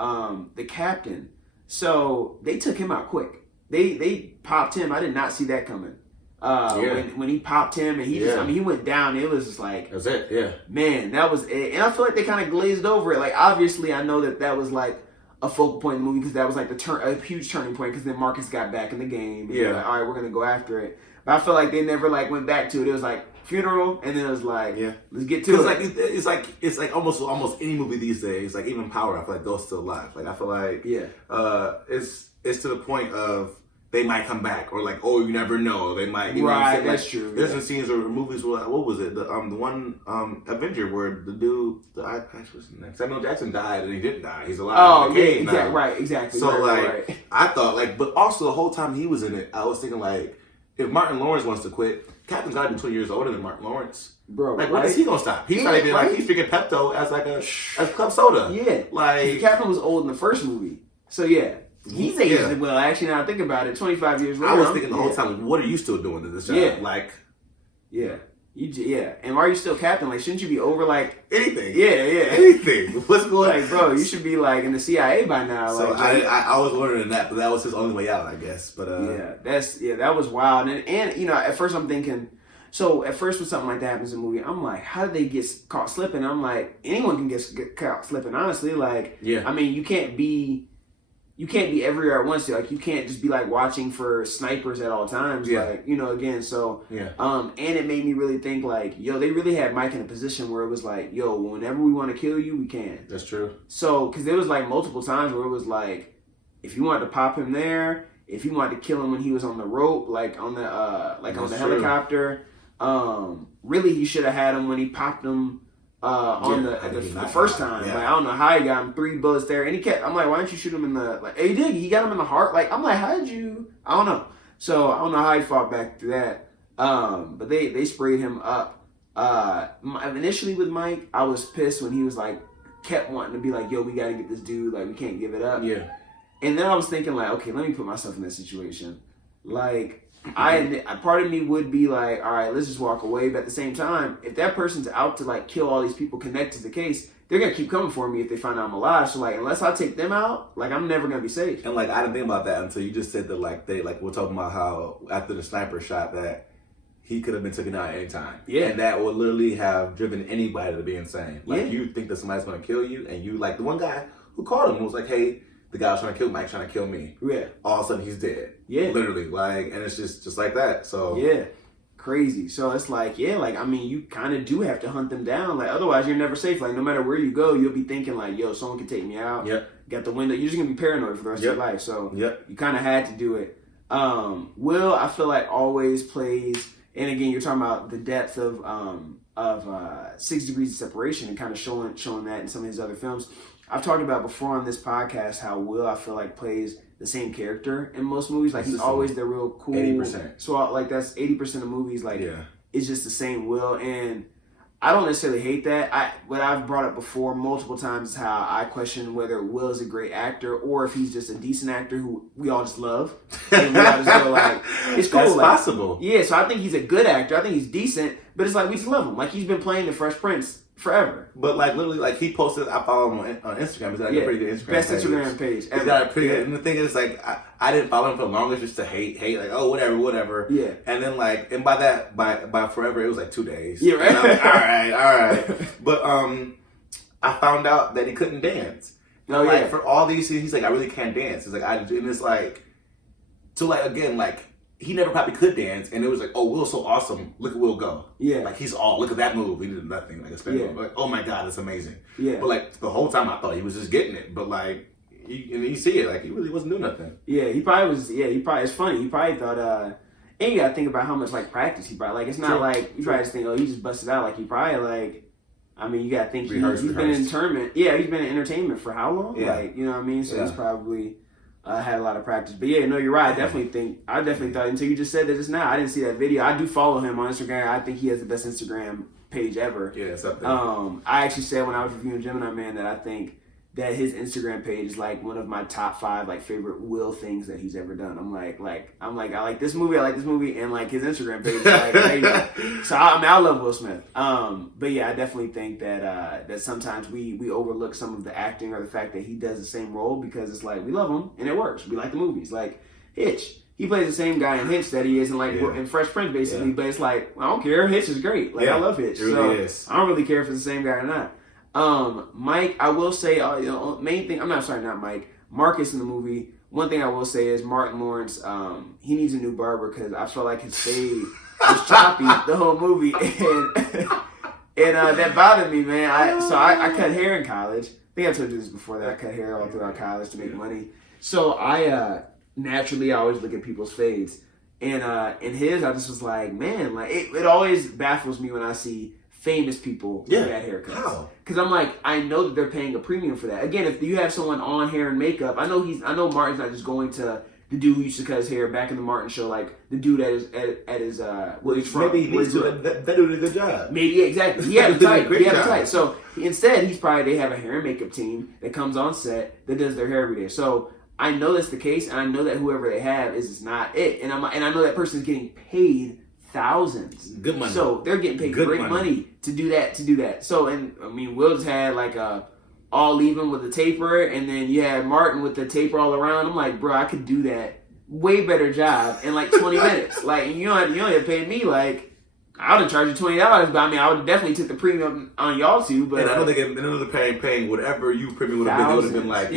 The captain, so they took him out quick. They popped him. I did not see that coming. When he popped him and he went down, it was just like, that's it. Yeah, man, that was it. And I feel like they kind of glazed over it. Like, obviously I know that was like a focal point in the movie because that was like a huge turning point because then Marcus got back in the game. And like, all right, we're gonna go after it. But I feel like they never like went back to it. It was like funeral, and then it was like, let's get to it. Like it's like almost any movie these days. Like even Power, I feel like those still alive. Like I feel like it's to the point of they might come back, or like, oh, you never know, they might. You know what I'm saying? That's like, true. There's some scenes or movies where what was it? The one Avenger where the dude, Samuel Jackson died and he didn't die. He's alive. Oh yeah, exactly. So I thought like, but also the whole time he was in it, I was thinking like, if Martin Lawrence wants to quit, Captain's got to be 20 years older than Martin Lawrence. Bro, like when is he gonna stop? He's not even like he's drinking Pepto as club soda. Yeah, like the Captain was old in the first movie, so yeah. He's aged well. Actually, now I think about it, 25 years later. I was thinking the whole time, what are you still doing to this job? Yeah. Like, and why are you still captain? Like, shouldn't you be over like anything? Yeah, anything. What's going on? Like, bro, you should be like in the CIA by now. So like, I was wondering that, but that was his only way out, I guess. But that was wild. And at first I'm thinking. So at first when something like that happens in a movie, I'm like, how did they get caught slipping? I'm like, anyone can get caught slipping. Honestly, like, I mean, you can't be everywhere at once. Like, you can't just be like watching for snipers at all times. Like, again, so and it made me really think like, they really had Mike in a position where it was like, whenever we want to kill you, we can. That's true. So, because there was like multiple times where it was like, if you wanted to pop him there, if you wanted to kill him when he was on the rope, like on the on the helicopter, really you should have had him when he popped him. On the first time, like I don't know how he got him 3 bullets there, and I'm like, why didn't you shoot him in the he did, he got him in the heart. Like I'm like, how did you? I don't know. So I don't know how he fought back through that. But they sprayed him up. Initially with Mike, I was pissed when he was like kept wanting to be like, we got to get this dude, like we can't give it up. Yeah. And then I was thinking like, okay, let me put myself in that situation. Like. Part of me would be like, all right, let's just walk away. But at the same time, if that person's out to like kill all these people connected to the case, they're gonna keep coming for me if they find out I'm alive. So like, unless I take them out, like I'm never gonna be safe. And like, I didn't think about that until you just said that. Like we're talking about how after the sniper shot that he could have been taken out at any time. Yeah. And that would literally have driven anybody to be insane. Like you think that somebody's gonna kill you, and you like the one guy who called him was like, hey. The guy was trying to kill Mike, trying to kill me. Yeah. All of a sudden, he's dead. Yeah. Literally, like, and it's just like that. So yeah, crazy. So it's like, I mean, you kind of do have to hunt them down. Like, otherwise, you're never safe. Like, no matter where you go, you'll be thinking like, someone can take me out. Yep. Got the window. You're just gonna be paranoid for the rest of your life. So you kind of had to do it. Will, I feel like always plays. And again, you're talking about the depth of 6 Degrees of Separation and kind of showing that in some of his other films. I've talked about before on this podcast how Will, I feel like, plays the same character in most movies. Like, he's always the real cool. 80%. So, like, that's 80% of movies. Like, it's just the same Will. And I don't necessarily hate that. What I've brought up before multiple times is how I question whether Will is a great actor or if he's just a decent actor who we all just love. And we all just go, like, it's cool. That's like, possible. Yeah, so I think he's a good actor. I think he's decent. But it's like, we just love him. Like, he's been playing the Fresh Prince forever. But like literally, like he posted, I follow him on Instagram. He's got a pretty good Instagram best page. Instagram page. He's got a pretty good. And the thing is, like I didn't follow him for the longest just to hate, like whatever. Yeah. And then like, and by that, by forever, it was like 2 days. Yeah, right. And I'm like, all right. But I found out that he couldn't dance. Oh like, yeah. For all these things, he's like, I really can't dance. It's like and it's like, so like again, like. He never probably could dance, and it was like, oh, Will's so awesome. Look at Will go. Yeah. Like, look at that move. He did nothing. Like, like, oh my God, it's amazing. Yeah. But, like, the whole time I thought he was just getting it. But, like, and you see it. Like, he really wasn't doing nothing. Yeah, he probably was. Yeah, it's funny. He probably thought, and you gotta think about how much, like, practice he probably, like, it's not like, you probably just think, he just busted out. Like, he probably, like, I mean, you got to think he's Rehearsed. been in tournament. Yeah, he's been in entertainment for how long? Yeah. Like, you know what I mean? So Yeah. he's probably had a lot of practice. But yeah, no, you're right. I definitely thought until you just said that just now. I didn't see that video. I do follow him on Instagram. I think he has the best Instagram page ever. Yeah, it's up there. I actually said when I was reviewing Gemini Man that I think that his Instagram page is like one of my top 5 like favorite Will things that he's ever done. I'm like I like this movie, and like his Instagram page is like amazing. So I love Will Smith. But yeah, I definitely think that that sometimes we overlook some of the acting or the fact that he does the same role because it's like we love him and it works. We like the movies. Like Hitch. He plays the same guy in Hitch that he is in Fresh Prince basically, but it's like I don't care. Hitch is great. Like I love Hitch. It really is. I don't really care if it's the same guy or not. Mike, I will say, main thing, not Mike, Marcus in the movie, one thing I will say is Martin Lawrence, he needs a new barber because I felt like his fade was choppy the whole movie, and that bothered me, man. I cut hair in college. I think I told you this before that I cut hair all throughout college to make money. So I naturally always look at people's fades, and in his, I just was like, man, like it always baffles me when I see famous people with bad haircuts. How? Because I'm like, I know that they're paying a premium for that. Again, if you have someone on hair and makeup, I know Martin's not just going to the dude who used to cut his hair back in the Martin show, like the dude at his where he's from. Maybe he needs to. That dude did a good job. Maybe exactly. He had a type. Great job. So instead, they have a hair and makeup team that comes on set that does their hair every day. So I know that's the case, and I know that whoever they have is not it, and I know that person's getting paid thousands. Good money. So they're getting paid great money to do that. So, and I mean, Will just had like a all leaving with a taper, and then you had Martin with the taper all around. I'm like, bro, I could do that way better job in like 20 minutes. Like, you only have to pay me like I would have charged you $20, but I mean, I would have definitely took the premium on y'all too. But and I know they're paying whatever you premium would have been. It would have been like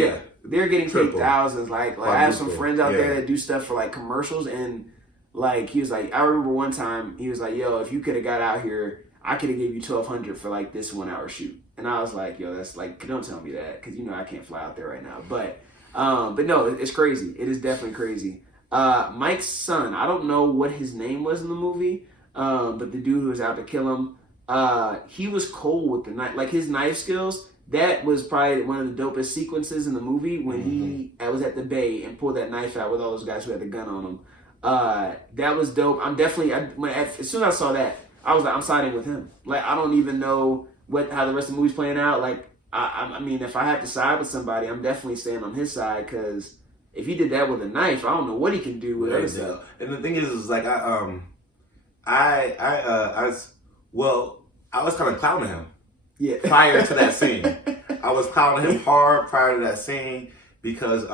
they're getting paid thousands. Like I have some friends out there that do stuff for like commercials and. Like, he was like, I remember one time, he was like, yo, if you could have got out here, I could have gave you $1,200 for, like, this 1 hour shoot. And I was like, yo, that's, like, don't tell me that, because, I can't fly out there right now. But no, it's crazy. It is definitely crazy. Mike's son, I don't know what his name was in the movie, but the dude who was out to kill him, he was cold with the knife. Like, his knife skills, that was probably one of the dopest sequences in the movie when he was at the bay and pulled that knife out with all those guys who had the gun on him. That was dope. I'm definitely as soon as I saw that, I was like, I'm siding with him. Like, I don't even know how the rest of the movie's playing out. Like, I mean, if I have to side with somebody, I'm definitely staying on his side because if he did that with a knife, I don't know what he can do with it. And the thing is like I was kind of clowning him. Yeah. Prior to that scene, I was clowning him hard prior to that scene because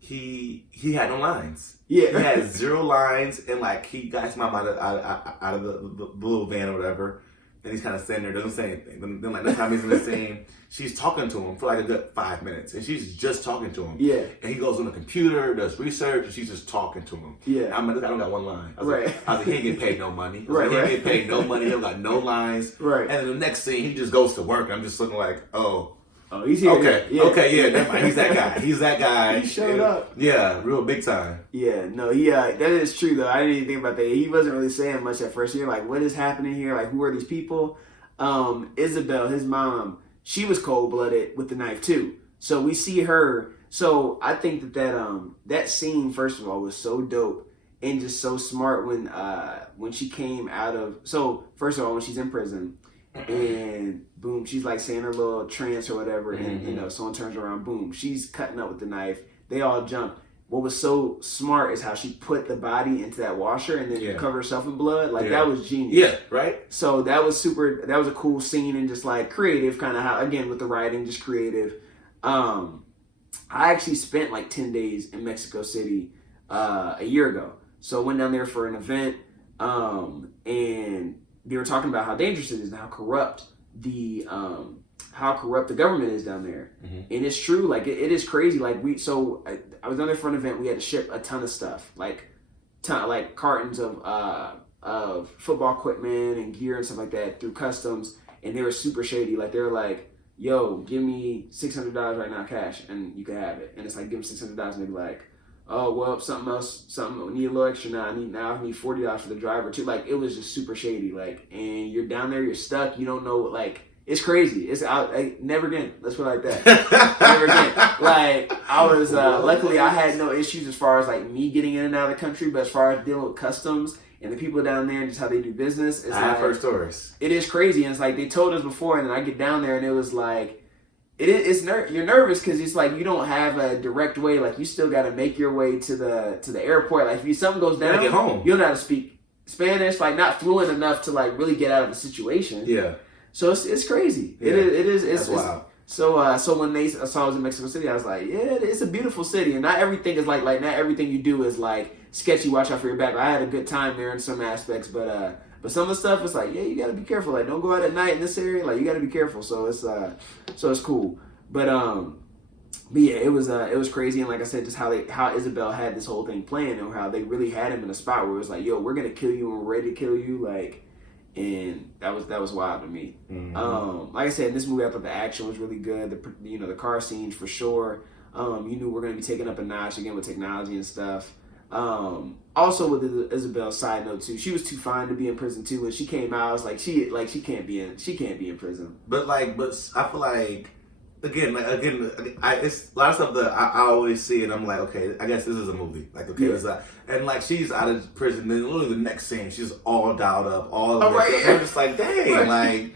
he had no lines. Yeah, he had 0 lines, and like he got his mom out of the little van or whatever, and he's kind of standing there, doesn't say anything. Then like next time he's in the scene, she's talking to him for like a good 5 minutes, and she's just talking to him. Yeah, and he goes on the computer, does research, and she's just talking to him. Yeah, I'm like, I don't got one line. I was right. Like, he ain't getting paid no money. He Right. ain't getting paid no money. He don't got no lines. Right. And then the next scene, he just goes to work, and I'm just looking like, oh, he's here. Okay, never mind. He's that guy. He's that guy. He showed up. Yeah, real big time. Yeah, no, that is true though. I didn't even think about that. He wasn't really saying much at first. You're like, what is happening here? Like, who are these people? Isabel, his mom, she was cold-blooded with the knife too. So we see her. So I think that scene, first of all, was so dope and just so smart when she came out of. So first of all, when she's in prison. And boom, she's like saying her little trance or whatever, and someone turns around, boom, she's cutting up with the knife. They all jump. What was so smart is how she put the body into that washer and then covered herself in blood. Like that was genius. Yeah, right. So that was that was a cool scene and just like creative, kind of how again with the writing, just creative. I actually spent like 10 days in Mexico City a year ago. So I went down there for an event, and they were talking about how dangerous it is and how corrupt the government is down there. And it's true. Like it is crazy. Like I was down there for an event. We had to ship a ton of stuff, like cartons of football equipment and gear and stuff like that through customs. And they were super shady. Like they were like, yo, give me $600 right now cash and you can have it. And it's like, give them $600 and they'd be like, oh, well, we need a little extra now. I need $40 for the driver too. Like, it was just super shady. Like, and you're down there, you're stuck. You don't know, like, It's crazy. Never again. Let's put it like that. Never again. Like I was luckily I had no issues as far as like me getting in and out of the country, but as far as dealing with customs and the people down there and just how they do business, it's I have heard stories. It is crazy. And it's like they told us before, and then I get down there and it was like you're nervous because it's like you don't have a direct way. Like you still got to make your way to the airport. Like if something goes down, get home. You don't know how to speak Spanish, like not fluent enough to like really get out of the situation. Yeah. So it's crazy. Yeah. It is. That's wild. So when they saw I was in Mexico City, I was like, yeah, it's a beautiful city, and not everything is like not everything you do is like sketchy. Watch out for your back. I had a good time there in some aspects, but some of the stuff is like, yeah, you got to be careful. Like, don't go out at night in this area. Like, you got to be careful. So it's cool. But yeah, it was crazy, and like I said, just how Isabel had this whole thing planned, and how they really had him in a spot where it was like, yo, we're gonna kill you and we're ready to kill you, like. And that was wild to me. Mm-hmm. Like I said, in this movie, I thought the action was really good. The car scenes for sure. You knew we're going to be taking up a notch again with technology and stuff. Also with Isabel, side note too, she was too fine to be in prison too. When she came out, I was like, she can't be in prison. But I feel like again, it's a lot of stuff that I always see, and I'm like, okay, I guess this is a movie. Like, okay, Yeah. and like she's out of prison, then literally the next scene, she's all dialed up, all Oh, right, I'm just like, dang, right. like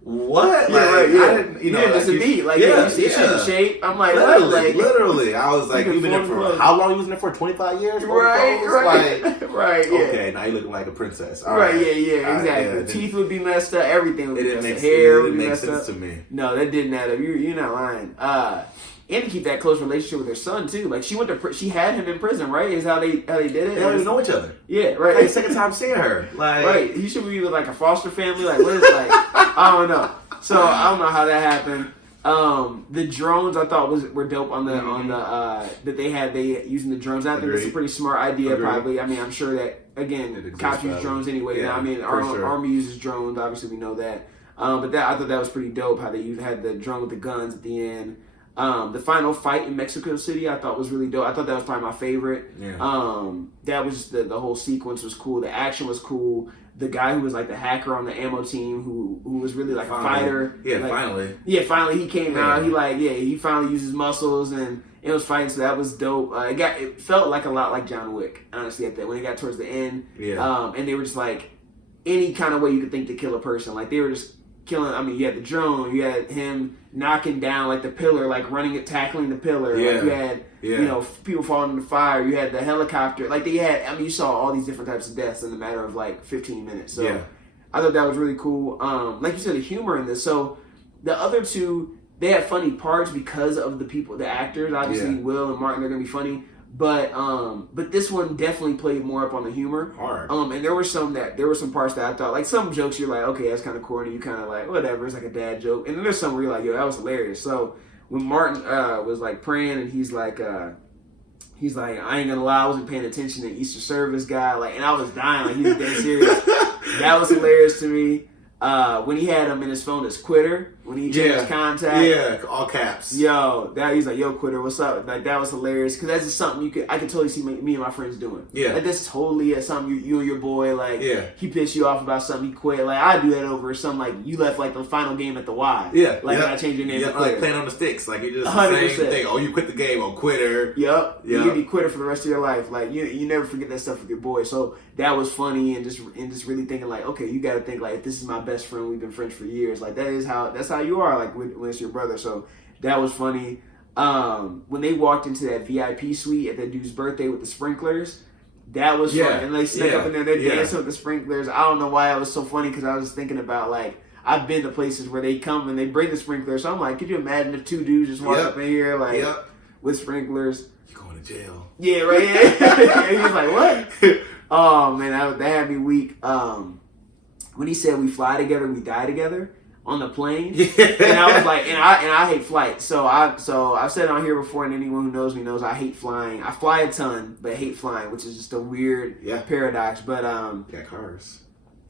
what? Yeah, like, right, yeah. I didn't, you know, yeah, just a beat. Like, you see she's in shape. I'm like, literally. I was like, you've been there for clothes. how long? You was in there for 25 years? Right. Like, right. Yeah. okay, now you're looking like a princess. All Right, right, yeah, exactly. yeah, The teeth would be messed up. Everything would It be didn't messed make up. Hair would it be make messed sense up. to me. No, that didn't add up. You're not lying. And to keep that close relationship with her son too. Like she had him in prison, right? Is how they did it. They don't even know each other. Yeah, right. Like second time seeing her. Like, right. He should be with like a foster family. Like what is like? I don't know. So I don't know how that happened. The drones I thought were dope on the that they using the drones. I think that's a pretty smart idea. Agreed. Probably. I mean, I'm sure that again, cops use drones anyway. Yeah, I mean, sure. Army uses drones. Obviously, we know that. But I thought that was pretty dope. How they had the drone with the guns at the end. The final fight in Mexico City, I thought was really dope. I thought that was probably my favorite. Yeah. That was the whole sequence was cool. The action was cool. The guy who was like the hacker on the ammo team, who was really like a fighter. Yeah, like, finally. Yeah, finally he came out. He finally used his muscles and it was fighting. So that was dope. It felt like a lot like John Wick, honestly. At that when it got towards the end, and they were just like any kind of way you could think to kill a person. Like they were just killing. I mean, you had the drone, you had him knocking down like the pillar, like tackling the pillar. Yeah. Like, you had people falling in the fire. You had the helicopter. Like you saw all these different types of deaths in a matter of like 15 minutes. So I thought that was really cool. Like you said, the humor in this. So the other two, they had funny parts because of the actors. Obviously, Will and Martin, they're gonna be funny. But this one definitely played more up on the humor. Hard. And there were some parts that I thought, like some jokes you're like, okay, that's kind of corny. You kind of like, whatever, it's like a dad joke. And then there's some where you're like, yo, that was hilarious. So when Martin was like praying and he's like, I ain't gonna lie, I wasn't paying attention to Easter service guy. Like, and I was dying, like he was dead serious. That was hilarious to me. When he had him in his phone as Quitter, when he changed his contact. Yeah, all caps. Yo, he's like, yo, Quitter, what's up? Like, that was hilarious. Because that's just something I could totally see me and my friends doing. Yeah. Like, that's totally something you and your boy, like, he pissed you off about something, he quit. Like, I do that over something like, you left, like, the final game at the Y. Yeah. Like, I changed your name to Quitter. Like playing on the sticks. Like, you just 100%. the same thing. Oh, you quit the game. Oh, Quitter. Yep. You can be Quitter for the rest of your life. Like, you never forget that stuff with your boy. So, that was funny and just really thinking, like, okay, you got to think, like, if this is my best friend, we've been friends for years. Like, that's how you are, like, when it's your brother. So that was funny. When they walked into that VIP suite at that dude's birthday with the sprinklers, that was fun. And they snuck up in there, they're dancing with the sprinklers. I don't know why it was so funny because I was just thinking about, like, I've been to places where they come and they bring the sprinklers. So I'm like, could you imagine if two dudes just walk up in here like with sprinklers? You're going to jail. Yeah, right. And he was like, what? Oh man, that had me weak. When he said we fly together, we die together on the plane, and I was like, and I hate flight. So I've said it on here before, and anyone who knows me knows I hate flying. I fly a ton, but hate flying, which is just a weird paradox. But cars.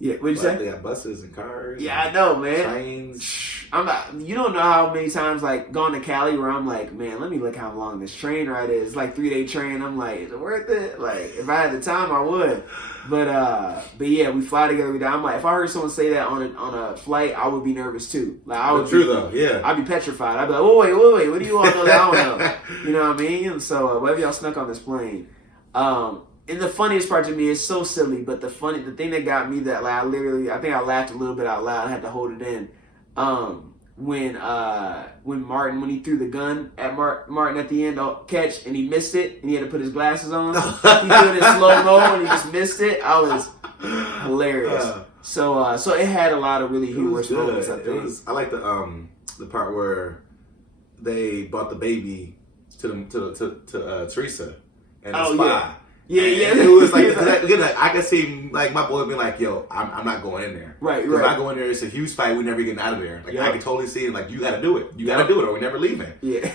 Yeah, what'd you say? They got buses and cars. Yeah, and I know, man. Trains. I'm not. You don't know how many times like gone to Cali where I'm like, man, let me look how long this train ride is. It's like 3-day train. I'm like, is it worth it? Like, if I had the time, I would. But yeah, we fly together. I'm like, if I heard someone say that on a flight, I would be nervous too. Like, I would. But true though, yeah. I'd be petrified. I'd be like, oh wait, what do you all know that I don't know? You know what I mean? And so, whatever y'all snuck on this plane. And the funniest part to me is so silly, but the thing that got me that like I think I laughed a little bit out loud. I had to hold it in. When Martin, when he threw the gun at Martin at the end, catch, and he missed it, and he had to put his glasses on. He did it in slow mo, and he just missed it. I was hilarious. So it had a lot of really humorous moments. I think I like the part where they brought the baby to Teresa and the spy. Yeah. It was like, I could see like my boy being like, "Yo, I'm not going in there. Right. If I go in there, it's a huge fight. We never getting out of there. Like I can totally see it. Like you got to do it. You got to do it, or we're never leaving." Yeah.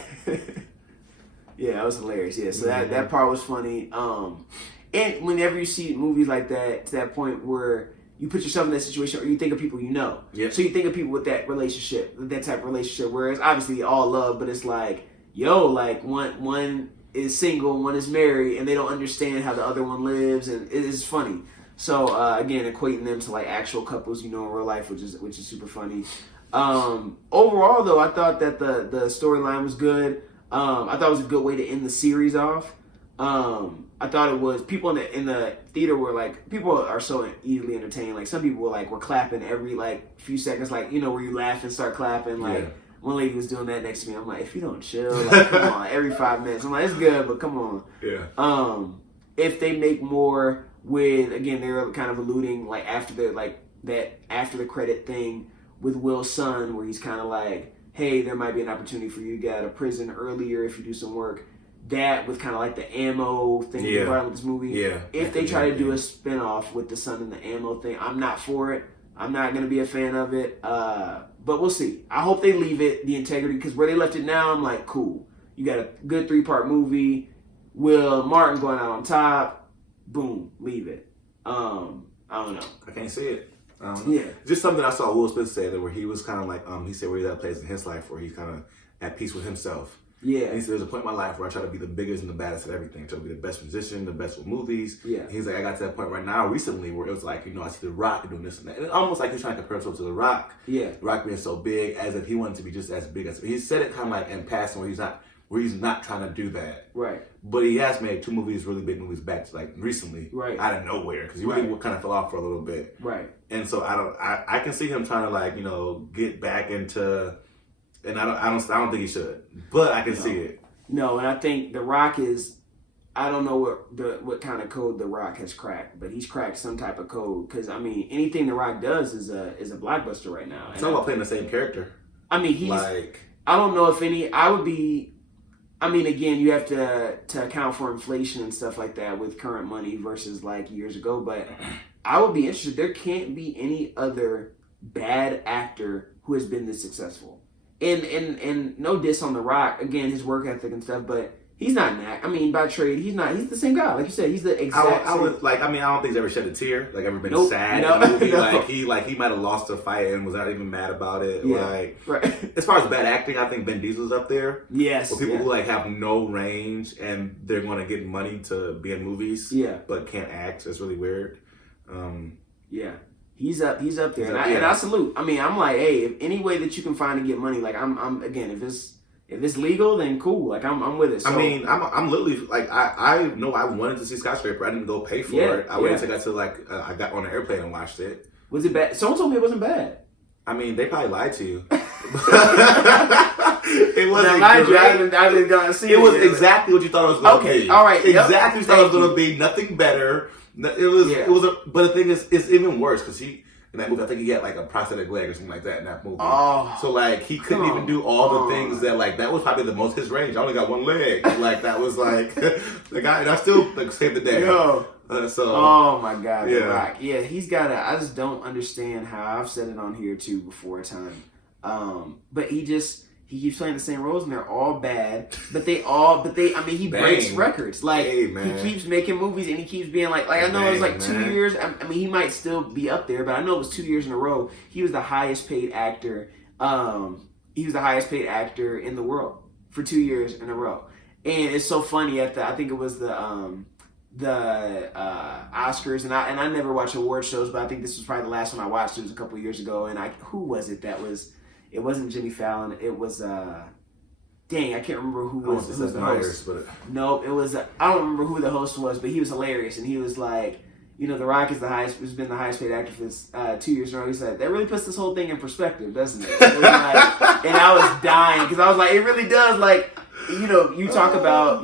Yeah, that was hilarious. Yeah, so that part was funny. And whenever you see movies like that, to that point where you put yourself in that situation, or you think of people you know. Yeah. So you think of people with that relationship, that type of relationship, where it's obviously all love, but it's like, yo, like one is single, one is married, and they don't understand how the other one lives, and it is funny. So again, equating them to like actual couples, in real life, which is super funny. Overall, though, I thought that the storyline was good. I thought it was a good way to end the series off. I thought it was people in the theater were like, people are so easily entertained. Like some people were clapping every like few seconds, like where you laugh and start clapping, like. Yeah. One lady was doing that next to me. I'm like, if you don't chill, like, come on, every 5 minutes. I'm like, it's good, but come on. Yeah. If they make more with, again, they're kind of alluding like after the credit thing with Will's son, where he's kind of like, hey, there might be an opportunity for you to get out of prison earlier if you do some work. That with kind of like the ammo thing they brought up with this movie. Yeah. If they try to do a spinoff with the son and the ammo thing, I'm not for it. I'm not going to be a fan of it. But we'll see. I hope they leave it, the integrity, because where they left it now, I'm like, cool. You got a good 3-part movie. Will Martin going out on top. Boom. Leave it. I don't know. I can't see it. Yeah. Just something I saw Will Smith say that where he was kind of like, he said where he's at a place in his life where he's kind of at peace with himself. Yeah. And he said, there's a point in my life where I try to be the biggest and the baddest at everything. I try to be the best musician, the best with movies. Yeah. And he's like, I got to that point right now recently where it was like, I see The Rock doing this and that. And it's almost like he's trying to compare himself to The Rock. Yeah. The Rock being so big as if he wanted to be just as big as. He said it kind of like in passing where he's not trying to do that. Right. But he has made 2 movies, really big movies back to like recently. Right. Out of nowhere. Because he really kind of fell off for a little bit. Right. And so I can see him trying to like, get back into, and I don't think he should. But I can see it. No, and I think The Rock is, I don't know what kind of code The Rock has cracked, but he's cracked some type of code. Because anything The Rock does is a blockbuster right now. It's not about playing the same character. He's like, I don't know if any. I would be. Again, you have to account for inflation and stuff like that with current money versus like years ago. But I would be interested. There can't be any other bad actor who has been this successful. And no diss on The Rock, again, his work ethic and stuff, but he's not an act. By trade, he's the same guy. Like you said, he's the exact same. I don't think he's ever shed a tear, like ever been sad no, in a movie. no. He might have lost a fight and was not even mad about it. Yeah, right. As far as bad acting, I think Vin Diesel's up there. Yes. For people who have no range and they're going to get money to be in movies, but can't act. It's really weird. Yeah. He's up there, and I salute. I'm like, hey, if any way that you can find to get money, like I'm again, if it's legal, then cool. Like I'm with it. So, I'm literally like I know I wanted to see Skyscraper. I didn't go pay for it. I waited until I got to I got on an airplane and watched it. Was it bad? Someone told me it wasn't bad. They probably lied to you. It wasn't. I didn't go see it. It was exactly what you thought it was going to be. Okay, all right, exactly what you thought it was going to be. Nothing better. It was. But the thing is, it's even worse because in that movie, I think he had like a prosthetic leg or something like that in that movie. Oh, so like he couldn't even do all the things that that was probably the most his range. I only got one leg. That was like the guy, and I still saved the day. Yo. Oh my God, The Rock. Yeah, he's got I just don't understand how I've said it on here too before time. But he just he keeps playing the same roles and they're all bad. But he breaks records. Like, he keeps making movies and he keeps being like I know it was like 2 years. I mean, he might still be up there, but I know it was 2 years in a row. He was the highest paid actor. He was the highest paid actor in the world for 2 years in a row. And it's so funny I think it was the Oscars, and I never watch award shows, but I think this was probably the last one I watched. It was a couple years ago, and who was it that was? It wasn't Jimmy Fallon. It was dang, I can't remember who was the host. Nope, it was I don't remember who the host was, but he was hilarious, and he was like, you know, The Rock has been the highest paid actor for this 2 years in a row. He said that really puts this whole thing in perspective, doesn't it? And I was dying because I was like, it really does. Like, you know, you talk about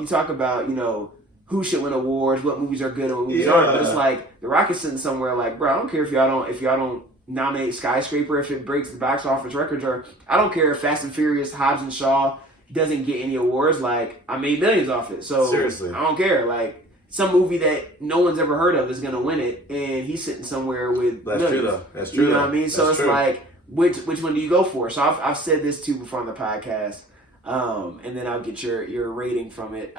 you know, who should win awards, what movies are good and what movies aren't. But it's like The Rock is sitting somewhere like, bro, I don't care if y'all don't nominate Skyscraper if it breaks the box office records, or I don't care if Fast and Furious, Hobbs and Shaw doesn't get any awards. Like, I made millions off it, so seriously, I don't care. Like, some movie that no one's ever heard of is gonna win it, and he's sitting somewhere with millions. True though. That's true. You know what I mean? So it's like, which one do you go for? So I've said this too before on the podcast, and then I'll get your rating from it.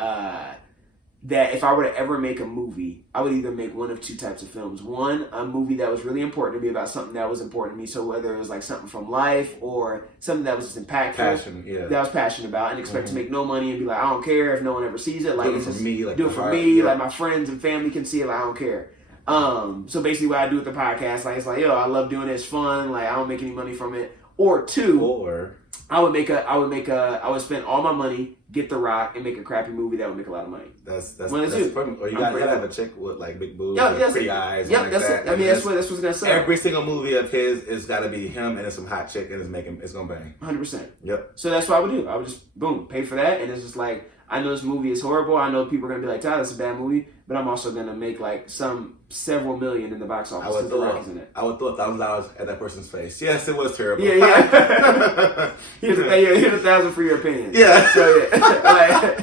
That if I were to ever make a movie, I would either make one of two types of films. One, a movie that was really important to me about something that was important to me. So whether it was like something from life or something that was just impactful, that I was passionate about, and expect to make no money and be like, I don't care if no one ever sees it. Like, do it for me. Like, do it for me. Like, my friends and family can see it. Like, I don't care. So basically, what I do with the podcast, like, it's like, yo, I love doing it. It's fun. Like, I don't make any money from it. Or two, I would spend all my money, get The Rock, and make a crappy movie that would make a lot of money. That's perfect. Or you gotta have a chick with like big boobs, pretty eyes. Yep, that's it. I mean, that's what's gonna sell. Every single movie of his is gotta be him and some hot chick, and it's gonna bang. 100%. Yep. So that's what I would do. I would just pay for that, and it's just like, I know this movie is horrible. I know people are gonna be like, Todd, that's a bad movie, but I'm also gonna make like several million in the box office because The Rock is in it. I would throw $1,000 at that person's face. Yes, it was terrible. Yeah. Here's $1,000 for your opinion. Yeah. So yeah,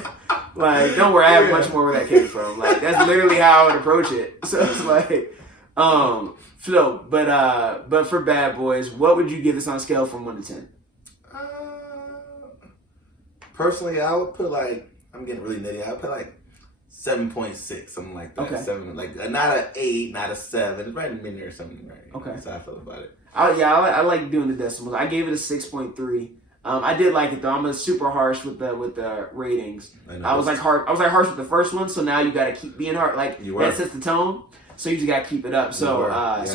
like, don't worry, I have much more where that came from. Like, that's literally how I would approach it. So it's like, but for Bad Boys, what would you give this on a scale from 1 to 10? Personally, I would put like, I'm getting really nitty. I would put like 7.6, something like that. Okay. 7, like not an 8, not a 7, right in there or something. Right. Okay. That's how I feel about it. I like doing the decimals. I gave it a 6.3. I did like it though. I'm super harsh with the ratings. I was harsh with the first one, so now you got to keep being hard. Like, that sets the tone, so you just got to keep it up. So I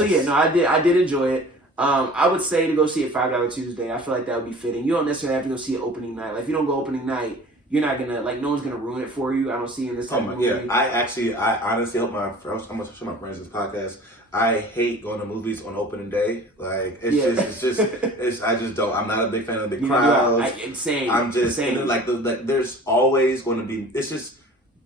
did enjoy it. I would say to go see it $5 Tuesday. I feel like that would be fitting. You don't necessarily have to go see it opening night. Like, if you don't go opening night, you're not gonna, like, no one's gonna ruin it for you. I don't see in this type of movie. Yeah, I honestly hope I'm gonna show my friends this podcast. I hate going to movies on opening day. Like, I just don't. I'm not a big fan of the big crowds. Insane. I'm just insane. Like there's always going to be. It's just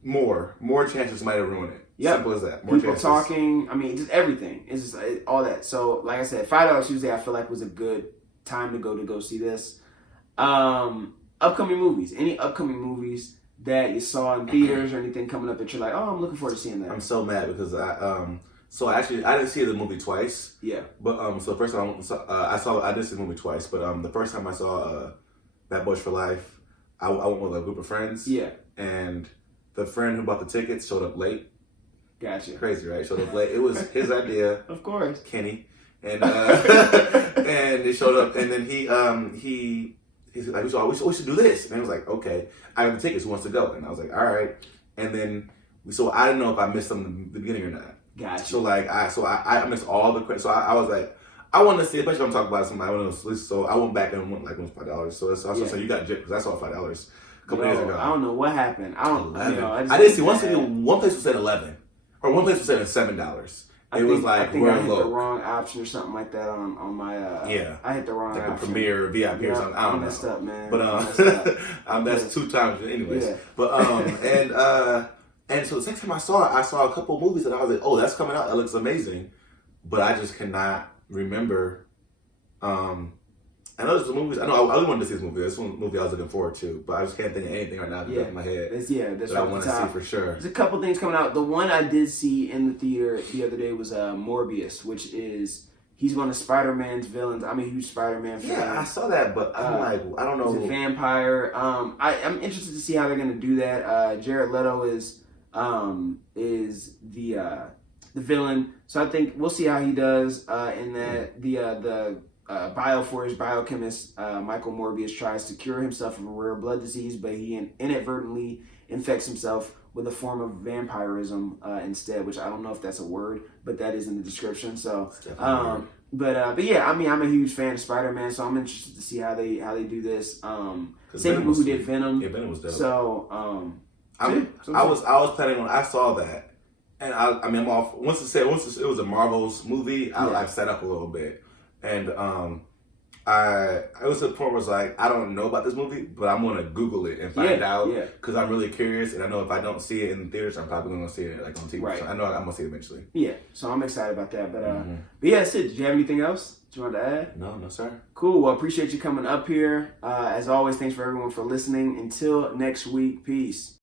more chances somebody to ruin it. Yep. Simple as that. More people chances. Talking. I mean, just everything. It's just all that. So, like I said, $5 Tuesday, I feel like was a good time to go see this. Upcoming movies. Any upcoming movies that you saw in theaters or anything coming up that you're like, oh, I'm looking forward to seeing that? I'm so mad because I didn't see the movie twice. Yeah. But so the first time I did see the movie twice, but the first time I saw Bad Boys for Life, I went with a group of friends. Yeah. And the friend who bought the tickets showed up late. Gotcha. Crazy, right? Showed up late. It was his idea. Of course. Kenny. And and they showed up, and then he's like, we should do this. And I was like, okay, I have the tickets. Who wants to go? And I was like, all right. And then I didn't know if I missed something in the beginning or not. Gotcha. So I missed all the credits. So I was like, I want to see, especially if I'm talking about something I want to list. So I went back and went like $5. So it's also so you got gypped because I saw $5 a couple days ago. I don't know what happened. I didn't see one place was at 11, or one place was at $7. I think I hit the wrong option or something like that on my I hit the wrong option. Like a Premier VIP or something. I don't know. Messed up, man. But that's 2 times anyways. Yeah. But and so the second time I saw a couple movies that I was like, oh, that's coming out. That looks amazing. But I just cannot remember. I know there's movies. I know I really wanted to see this movie. This one movie I was looking forward to, but I just can't think of anything right now in my head. That's that I want to see for sure. There's a couple things coming out. The one I did see in the theater the other day was Morbius, which is he's one of Spider-Man's villains. I'm a huge Spider-Man fan. Yeah, I saw that, but I'm like, I don't know. He's a vampire. I'm interested to see how they're gonna do that. Jared Leto is the villain, so I think we'll see how he does in that. The Bioforce biochemist Michael Morbius tries to cure himself of a rare blood disease, but he inadvertently infects himself with a form of vampirism instead, which I don't know if that's a word, but that is in the description. So, but yeah, I mean, I'm a huge fan of Spider-Man, so I'm interested to see how they do this. Same people who did Venom. Yeah, Venom was dope. So, I was planning on. I saw that, and I'm off. Once it was a Marvel's movie, I set up a little bit, and I was to the point where it's like, I don't know about this movie, but I'm gonna Google it and find out because I'm really curious, and I know if I don't see it in theaters, I'm probably gonna see it like on TV. Right. So I know I'm gonna see it eventually. Yeah, so I'm excited about that. But but yeah, Sid, did you have anything else that you wanted to add? No, sir. Cool. Well, appreciate you coming up here. As always, thanks for everyone for listening. Until next week, peace.